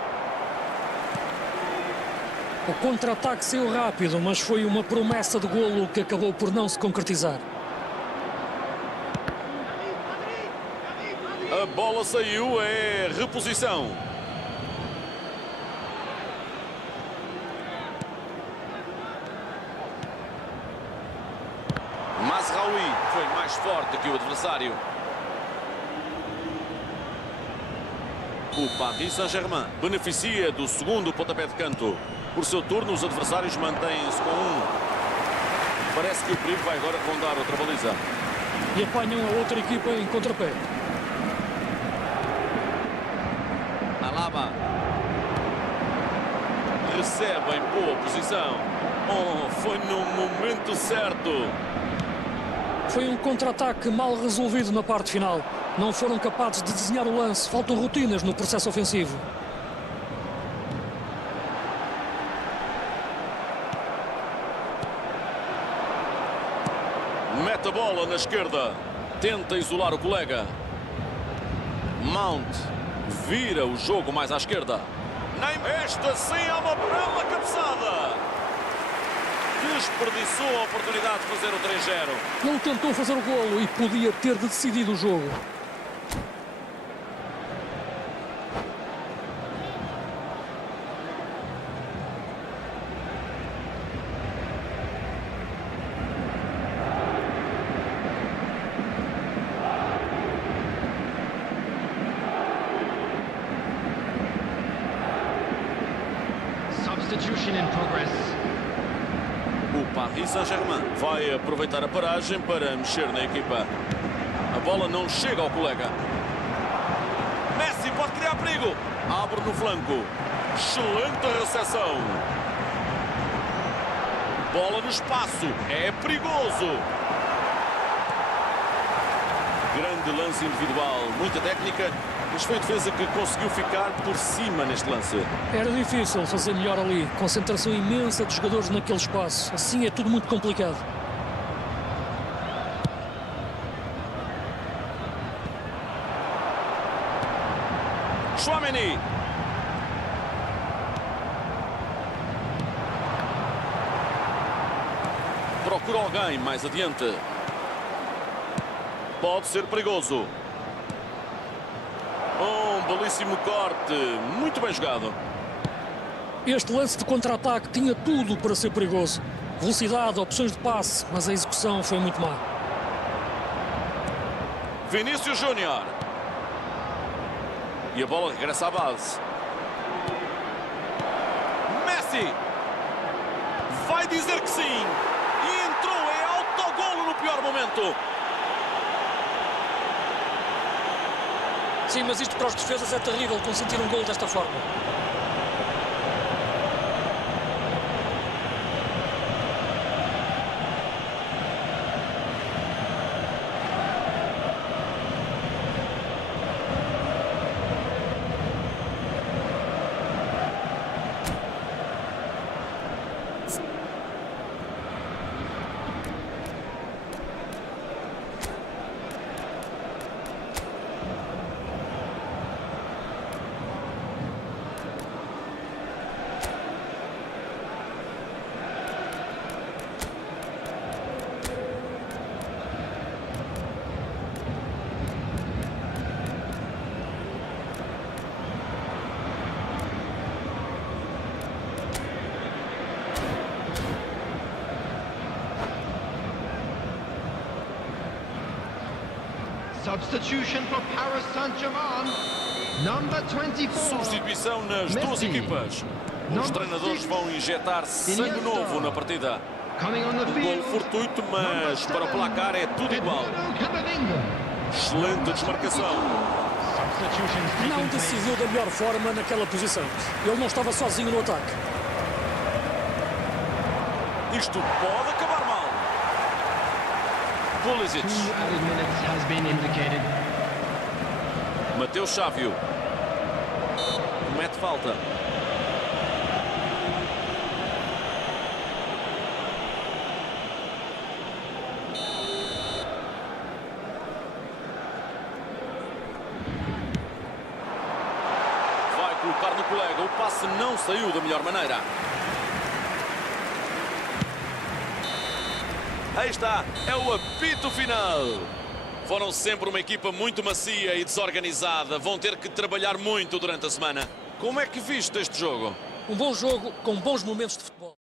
O contra-ataque saiu rápido, mas foi uma promessa de golo que acabou por não se concretizar. A bola saiu, é reposição. Mazraoui foi mais forte que o adversário. O Paris Saint-Germain beneficia do segundo pontapé de canto. Por seu turno, os adversários mantêm-se com um. Parece que o perigo vai agora rondar outra baliza. E apanham a outra equipa em contrapé. Alaba. Recebe em boa posição. Oh, foi no momento certo. Foi um contra-ataque mal resolvido na parte final. Não foram capazes de desenhar o lance. Faltam rotinas no processo ofensivo. Mete a bola na esquerda. Tenta isolar o colega. Mount vira o jogo mais à esquerda. Esta sim é uma bela cabeçada. Desperdiçou a oportunidade de fazer o 3-0. Ele tentou fazer o golo e podia ter decidido o jogo. Substitution in progress. O Paris Saint-Germain vai aproveitar a paragem para mexer na equipa. A bola não chega ao colega. Messi pode criar perigo. Abre no flanco. Excelente recepção. Bola no espaço. É perigoso. Grande lance individual. Muita técnica. Mas foi a defesa que conseguiu ficar por cima neste lance. Era difícil fazer melhor ali. Concentração imensa de jogadores naquele espaço. Assim é tudo muito complicado. Tchouaméni. Procura alguém mais adiante. Pode ser perigoso. Um belíssimo corte. Muito bem jogado. Este lance de contra-ataque tinha tudo para ser perigoso. Velocidade, opções de passe, mas a execução foi muito má. Vinícius Júnior. E a bola regressa à base. Messi. Vai dizer que sim. E entrou. É autogolo no pior momento. Sim, mas isto para os defesas é terrível consentir um gol desta forma. Substitution for Paris Saint-Germain. Number 24. Substituição nas duas Messi. equipas. Os Number treinadores 6. vão injetar sangue Iniesta. novo na partida. Coming on the Um gol field. fortuito, Number mas para o 7. placar é tudo igual. Eduardo Camavinga. Excelente desmarcação. Substitutions Não taking place. decidiu da melhor forma naquela posição. Ele não estava sozinho no ataque. Isto pode acabar mal. Pulisic. 2 added minutes has been indicated. Mateus Sávio. Comete falta. passe não saiu da melhor maneira. Aí está, é o apito final. Foram sempre uma equipa muito macia e desorganizada. Vão ter que trabalhar muito durante a semana. Como é que viste este jogo? Um bom jogo com bons momentos de futebol.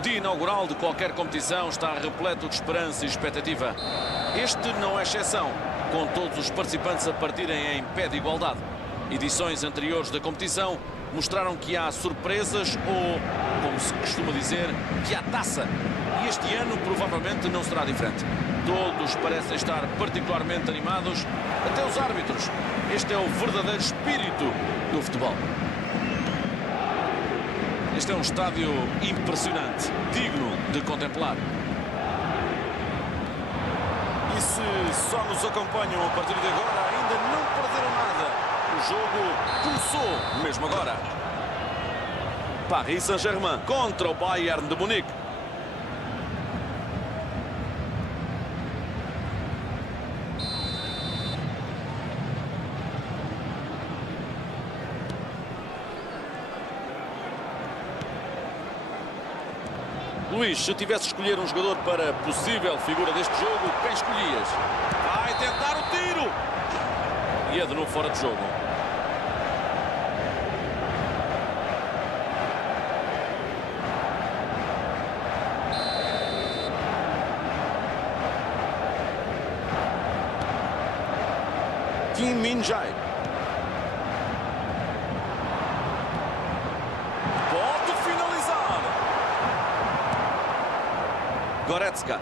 O dia inaugural de qualquer competição está repleto de esperança e expectativa. Este não é exceção, com todos os participantes a partirem em pé de igualdade. Edições anteriores da competição mostraram que há surpresas ou, como se costuma dizer, que há taça. E este ano provavelmente não será diferente. Todos parecem estar particularmente animados, até os árbitros. Este é o verdadeiro espírito do futebol. Este é um estádio impressionante, digno de contemplar. E se só nos acompanham a partir de agora, ainda não perderam nada. O jogo começou mesmo agora. Paris Saint-Germain contra o Bayern de Munique. Luís, se tivesse de escolher um jogador para possível figura deste jogo, quem escolhias? Vai tentar o tiro! E é de novo fora de jogo. Kim Min-jae. Pode finalizar. Goretzka.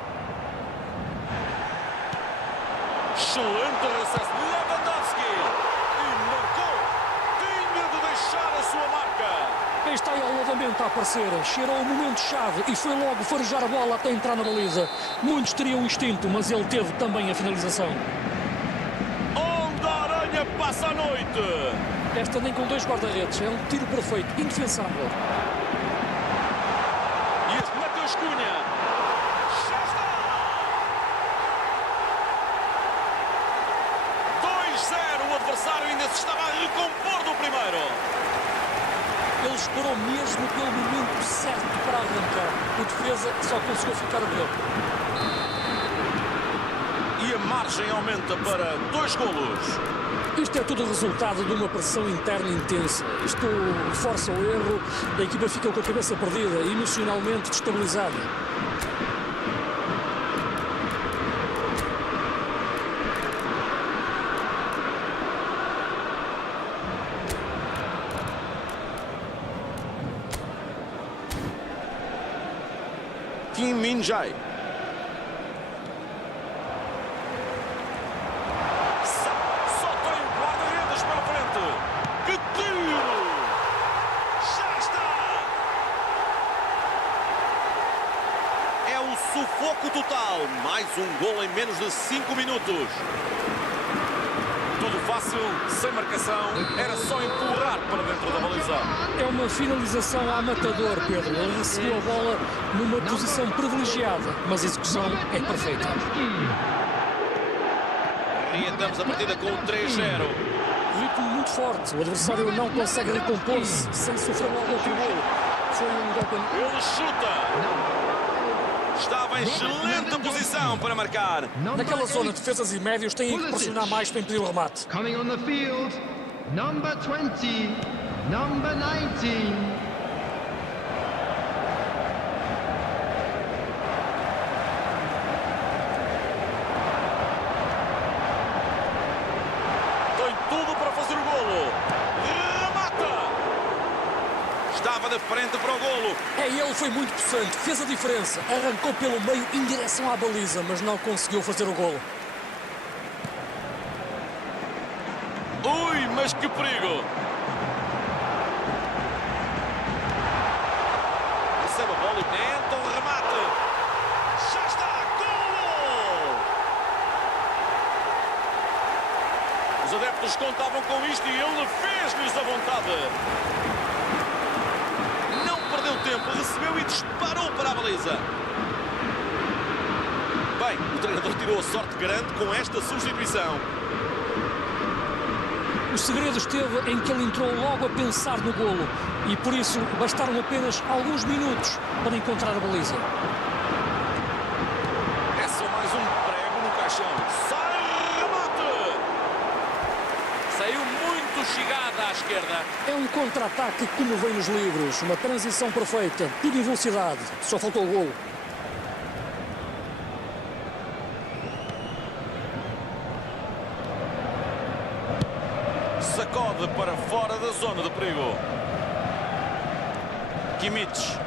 Excelente acesso. Lewandowski. E marcou. Tinha de deixar a sua marca. Aí está ele novamente a aparecer. Cheirou o momento-chave e foi logo farejar a bola até entrar na baliza. Muitos teriam instinto, mas ele teve também a finalização. Onde a aranha passa a noite. Esta nem com dois guarda-redes. É um tiro perfeito, indefensável. E este Matheus Cunha. Já está. 2-0. O adversário ainda se estava a recompor do primeiro. Ele esperou mesmo pelo momento certo para arrancar. O defesa só conseguiu ficar dele. E a margem aumenta para 2 golos. Isto é tudo resultado de uma pressão interna intensa. Isto força o erro, a equipa fica com a cabeça perdida, emocionalmente destabilizada. Kim Min-jae. Só tem guarda-redes pela frente. Que tiro! Já está! É o sufoco total. Mais um gol em menos de 5 minutos. Tudo fácil, sem marcação. Era só empurrar para dentro da baliza. É uma finalização a matador, Pedro. Ele recebeu a bola numa posição privilegiada, mas a execução é perfeita. Reatamos a partida com 3-0. Ritmo muito forte. O adversário não consegue recompor-se sem sofrer logo outro gol. Foi um golpe. Ele chuta. Estava em excelente posição para marcar. Naquela zona, defesas e médios têm que pressionar mais para impedir o remate. Coming on the field, number 20, number 19. Tem tudo para fazer o golo. Remata. Estava de frente para o golo. Ele foi muito possante, fez a diferença. Arrancou pelo meio em direção à baliza, mas não conseguiu fazer o golo. Ui, mas que perigo. Recebe a bola e tenta o remate. Já está, golo! Os adeptos contavam com isto e ele fez-lhes a vontade. Não perdeu tempo, recebeu e disparou para a baliza. Bem, o treinador tirou a sorte grande com esta substituição. O segredo esteve em que ele entrou logo a pensar no golo e por isso bastaram apenas alguns minutos para encontrar a baliza. É só mais um prego no caixão. Sai remate! Saiu muito chegada à esquerda. É um contra-ataque como vem nos livros. Uma transição perfeita, tudo em velocidade. Só faltou o golo. Sacode para fora da zona de perigo. Kimmich.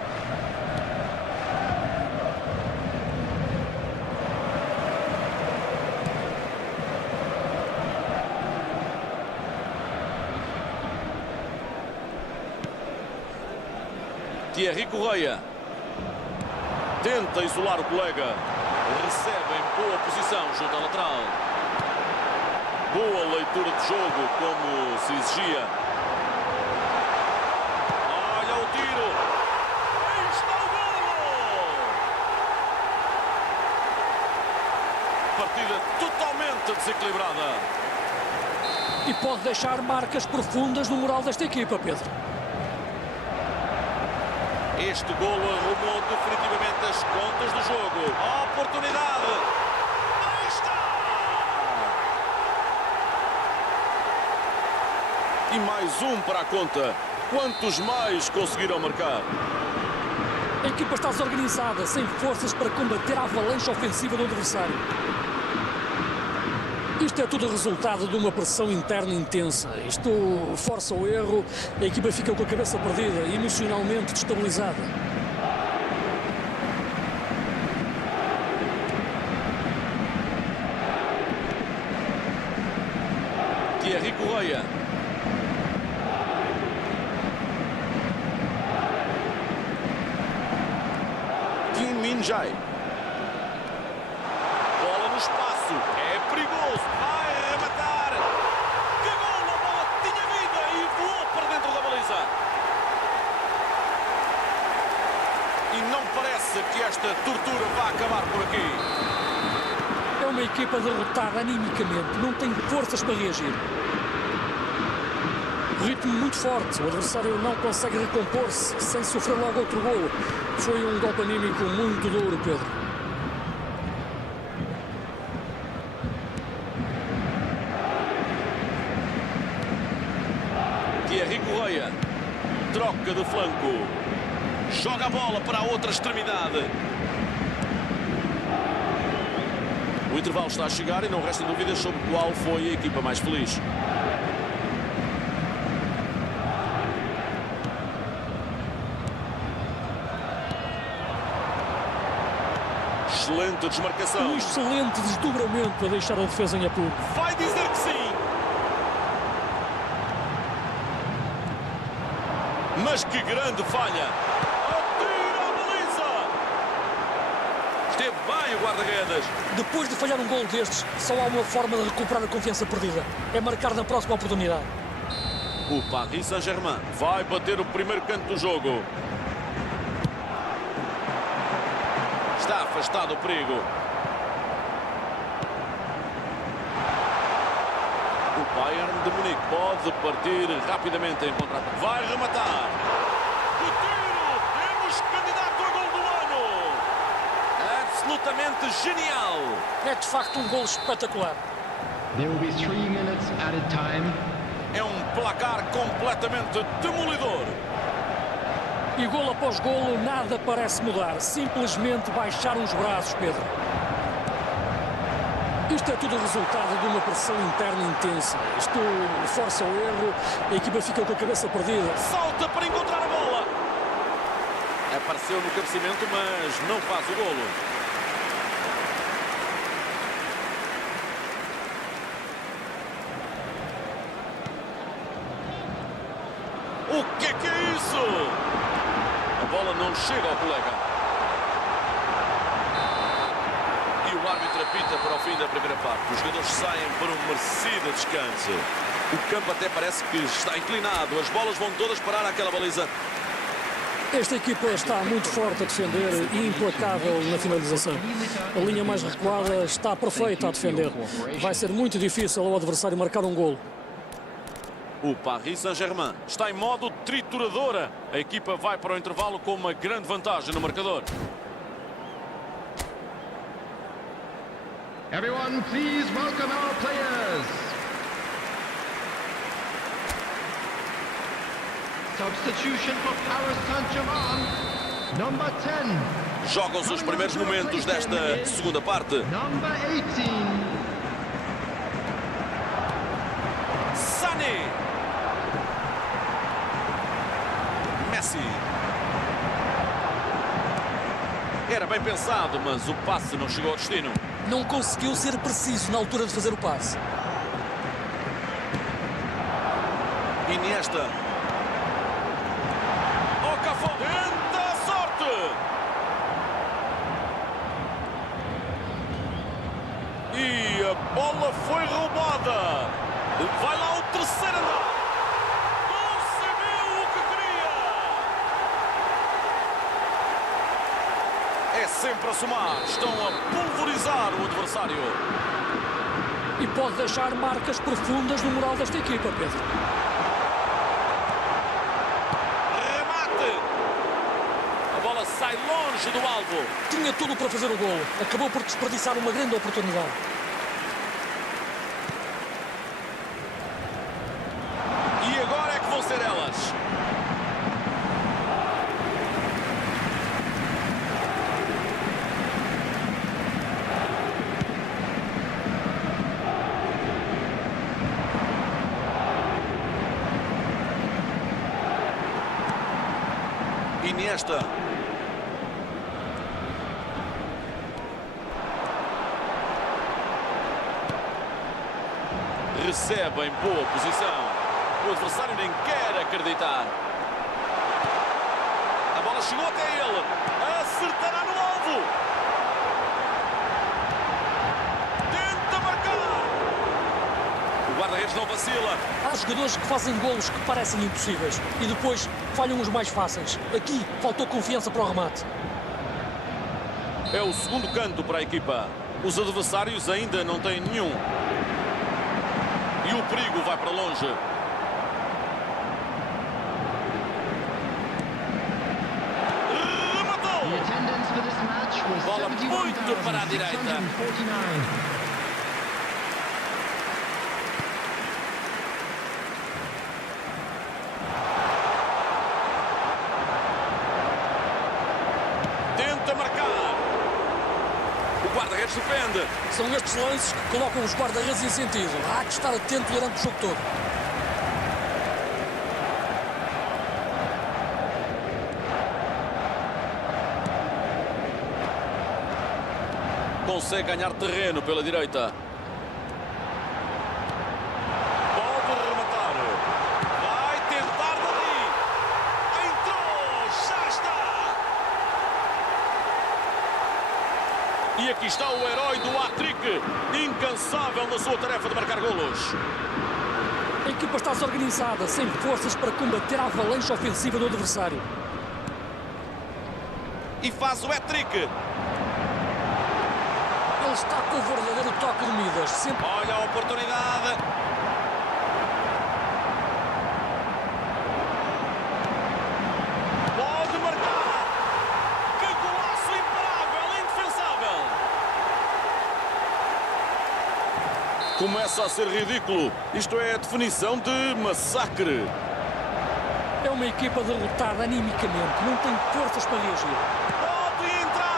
Thierry Correia. Tenta isolar o colega. Recebe em boa posição junto à lateral. Boa leitura de jogo, como se exigia. Olha o tiro. Aí está o golo! Partida totalmente desequilibrada. E pode deixar marcas profundas no moral desta equipa, Pedro. Este golo arrumou definitivamente as contas do jogo. A oportunidade. Aí está! E mais um para a conta. Quantos mais conseguiram marcar? A equipa está desorganizada, sem forças para combater a avalanche ofensiva do adversário. Isto é tudo resultado de uma pressão interna intensa. Isto força o erro, a equipa fica com a cabeça perdida, emocionalmente destabilizada. Thierry Correia. Kim Min-jae. Bola no espaço. É perigoso. Vai rematar. Que gol! A bola tinha vida e voou para dentro da baliza. E não parece que esta tortura vá acabar por aqui. É uma equipa derrotada animicamente, não tem forças para reagir. Ritmo muito forte, o adversário não consegue recompor-se sem sofrer logo outro golo. Foi um golpe anímico muito duro, Pedro. Thierry Correia. Troca de flanco. Joga a bola para a outra extremidade. O intervalo está a chegar e não resta dúvidas sobre qual foi a equipa mais feliz. Excelente desmarcação. Um excelente desdobramento a deixar a defesa em apuro. Vai dizer que sim. Mas que grande falha. Atira a baliza. Esteve bem o guarda-redes. Depois de falhar um gol destes, só há uma forma de recuperar a confiança perdida. É marcar na próxima oportunidade. O Paris Saint-Germain vai bater o primeiro canto do jogo. Está afastado o perigo. O Bayern de Munique pode partir rapidamente em contra-ataque. Vai rematar. O tiro! Temos candidato a gol do ano! Absolutamente genial! É de facto um gol espetacular. There will be 3 minutes added time. É um placar completamente demolidor. E golo após golo, nada parece mudar. Simplesmente baixaram os braços, Pedro. Isto é tudo resultado de uma pressão interna intensa. Isto força o erro, a equipa fica com a cabeça perdida. Salta para encontrar a bola. Apareceu no cabeceamento, mas não faz o golo. O que é isso? A bola não chega ao colega. E o árbitro apita para o fim da primeira parte. Os jogadores saem para um merecido descanso. O campo até parece que está inclinado. As bolas vão todas parar àquela baliza. Esta equipa está muito forte a defender e implacável na finalização. A linha mais recuada está perfeita a defender. Vai ser muito difícil ao adversário marcar um golo. O Paris Saint-Germain está em modo trituradora. A equipa vai para o intervalo com uma grande vantagem no marcador. Everyone, please welcome our players. Substitution for Paris Saint-Germain. Number 10. Jogam-se os primeiros momentos desta segunda parte. Number 18. Sané. Messi. Era bem pensado, mas o passe não chegou ao destino. Não conseguiu ser preciso na altura de fazer o passe. Iniesta. Okafor. Tenta a sorte. E a bola foi roubada. Vai lá o terceiro andar. Conseguiu o que queria. É sempre a somar. Estão a pulverizar o adversário. E pode deixar marcas profundas no moral desta equipa, Pedro. Remate. A bola sai longe do alvo. Tinha tudo para fazer o golo. Acabou por desperdiçar uma grande oportunidade. E agora é que vão ser elas. Iniesta. Recebe em boa posição. O adversário nem quer acreditar. A bola chegou até ele. Acertará no alvo. Tenta marcar. O guarda-redes não vacila. Há jogadores que fazem golos que parecem impossíveis e depois falham os mais fáceis. Aqui faltou confiança para o remate. É o segundo canto para a equipa. Os adversários ainda não têm nenhum. E o perigo vai para longe. Rematou! The attendance for this match was Bola muito para a direita. 71,649. Tenta marcar. O guarda-redes defende. São estes lances que colocam os guarda-redes em sentido. Há que estar atento durante o jogo todo. Consegue ganhar terreno pela direita. Pode rematar. Vai tentar dali. Entrou. Já está. E aqui está o herói do hat-trick. Incansável na sua tarefa de marcar golos. A equipa está desorganizada, sem forças para combater a avalanche ofensiva do adversário. E faz o hat-trick. Ele está com o verdadeiro toque de Midas. Sempre... Olha a oportunidade. Pode marcar. Que golaço imparável, indefensável. Começa a ser ridículo. Isto é a definição de massacre. É uma equipa derrotada animicamente. Não tem forças para reagir. Pode entrar.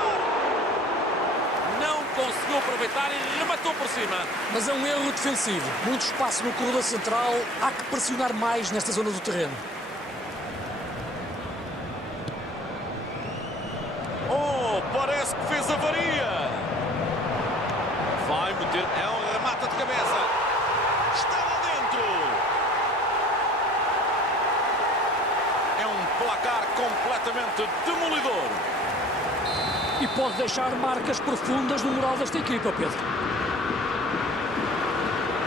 Não conseguiu aproveitar e rematou por cima. Mas é um erro defensivo. Muito espaço no corredor central. Há que pressionar mais nesta zona do terreno. Oh, parece que fez avaria. Vai meter. É um remate de cabeça. Está lá dentro. É um placar completamente demolidor. E pode deixar marcas profundas no moral desta equipa, Pedro.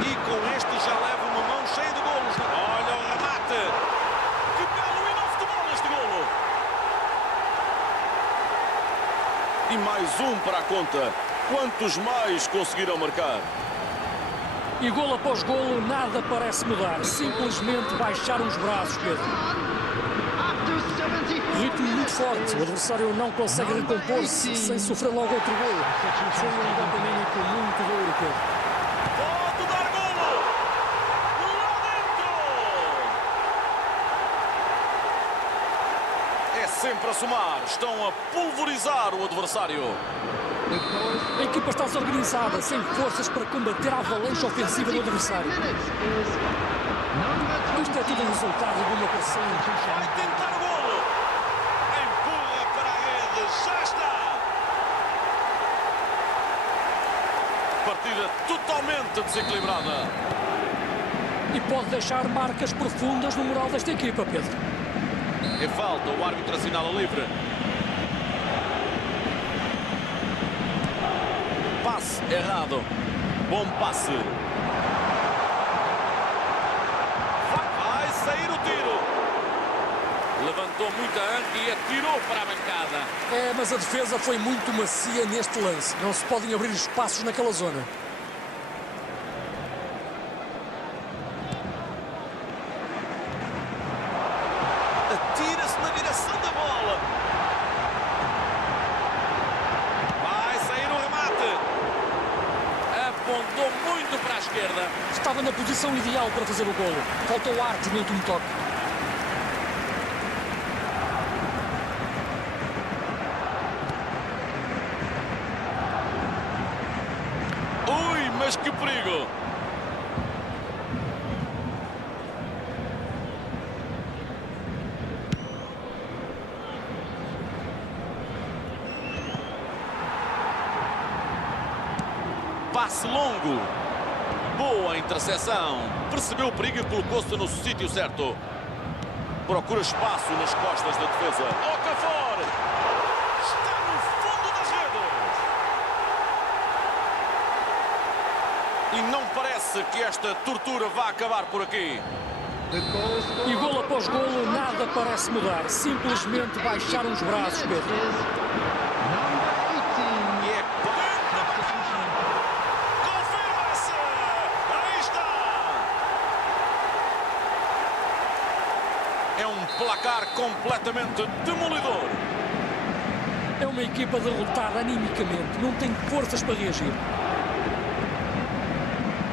E com este já leva uma mão cheia de golos. Olha o remate. Que belo hino ao futebol este golo. E mais um para a conta. Quantos mais conseguiram marcar? E golo após golo, nada parece mudar. Simplesmente baixar os braços, Pedro. After 74 Ritmo muito forte. O adversário não consegue recompor-se sem sofrer logo outro golo. Foi um momento anímico muito duro, Pedro. Pode dar golo. Lá dentro. Estão a pulverizar o adversário. A equipa está desorganizada, sem forças para combater a avalanche ofensiva do adversário. Isto é tudo um resultado de uma pressão. Vai tentar o golo. Empurra para a rede. Já está. Partida totalmente desequilibrada. E pode deixar marcas profundas no moral desta equipa, Pedro. É falta, o árbitro assinala livre. Passe errado. Bom passe. Vai sair o tiro. Levantou muita anca e atirou para a bancada. Mas a defesa foi muito macia neste lance. Não se podem abrir espaços naquela zona. Atira-se na direção da bola. Vai sair o remate. Apontou muito para a esquerda. Estava na posição ideal para fazer o golo. Faltou arte no último toque. Ui, mas que perigo. Passe longo. Boa interseção. Percebeu o perigo e colocou-se no sítio certo. Procura espaço nas costas da defesa. Okafor. Está no fundo das redes. E não parece que esta tortura vá acabar por aqui. E golo após golo, nada parece mudar. Simplesmente baixaram os braços, Pedro. E é confirma-se. Aí está. É um placar completamente demolidor. É uma equipa derrotada animicamente. Não tem forças para reagir.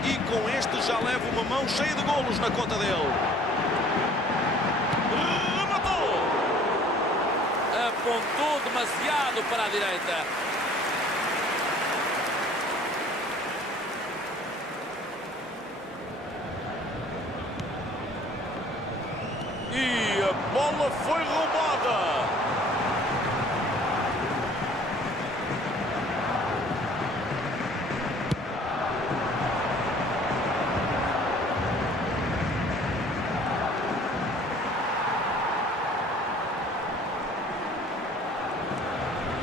E com este já leva uma mão cheia de golos na conta dele. Rematou. Apontou demasiado para a direita. E a bola foi roubada.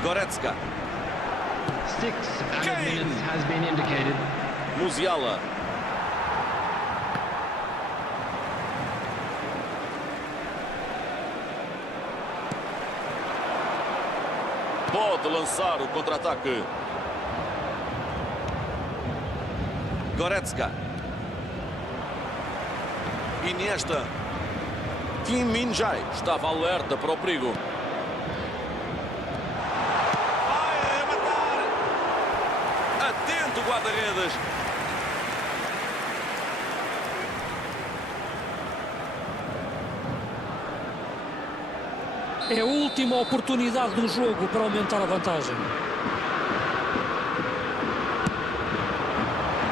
Goretzka. 6 added minutes has been indicated. Musiala. Pode lançar o contra-ataque. Goretzka. Iniesta. Kim Min-jae estava alerta para o perigo. Atento, guarda-redes. É a última oportunidade do jogo para aumentar a vantagem.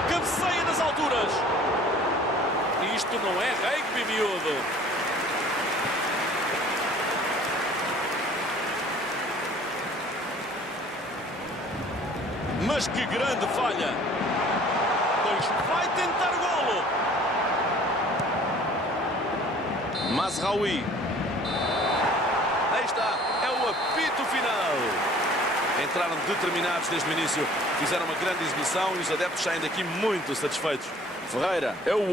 Cabeceia nas alturas. Isto não é rugby, miúdo. Mas que grande falha. Pois vai tentar o golo. Mazraoui. Aí está, é o apito final. Entraram determinados desde o início, fizeram uma grande exibição e os adeptos saem daqui muito satisfeitos. Ferreira é o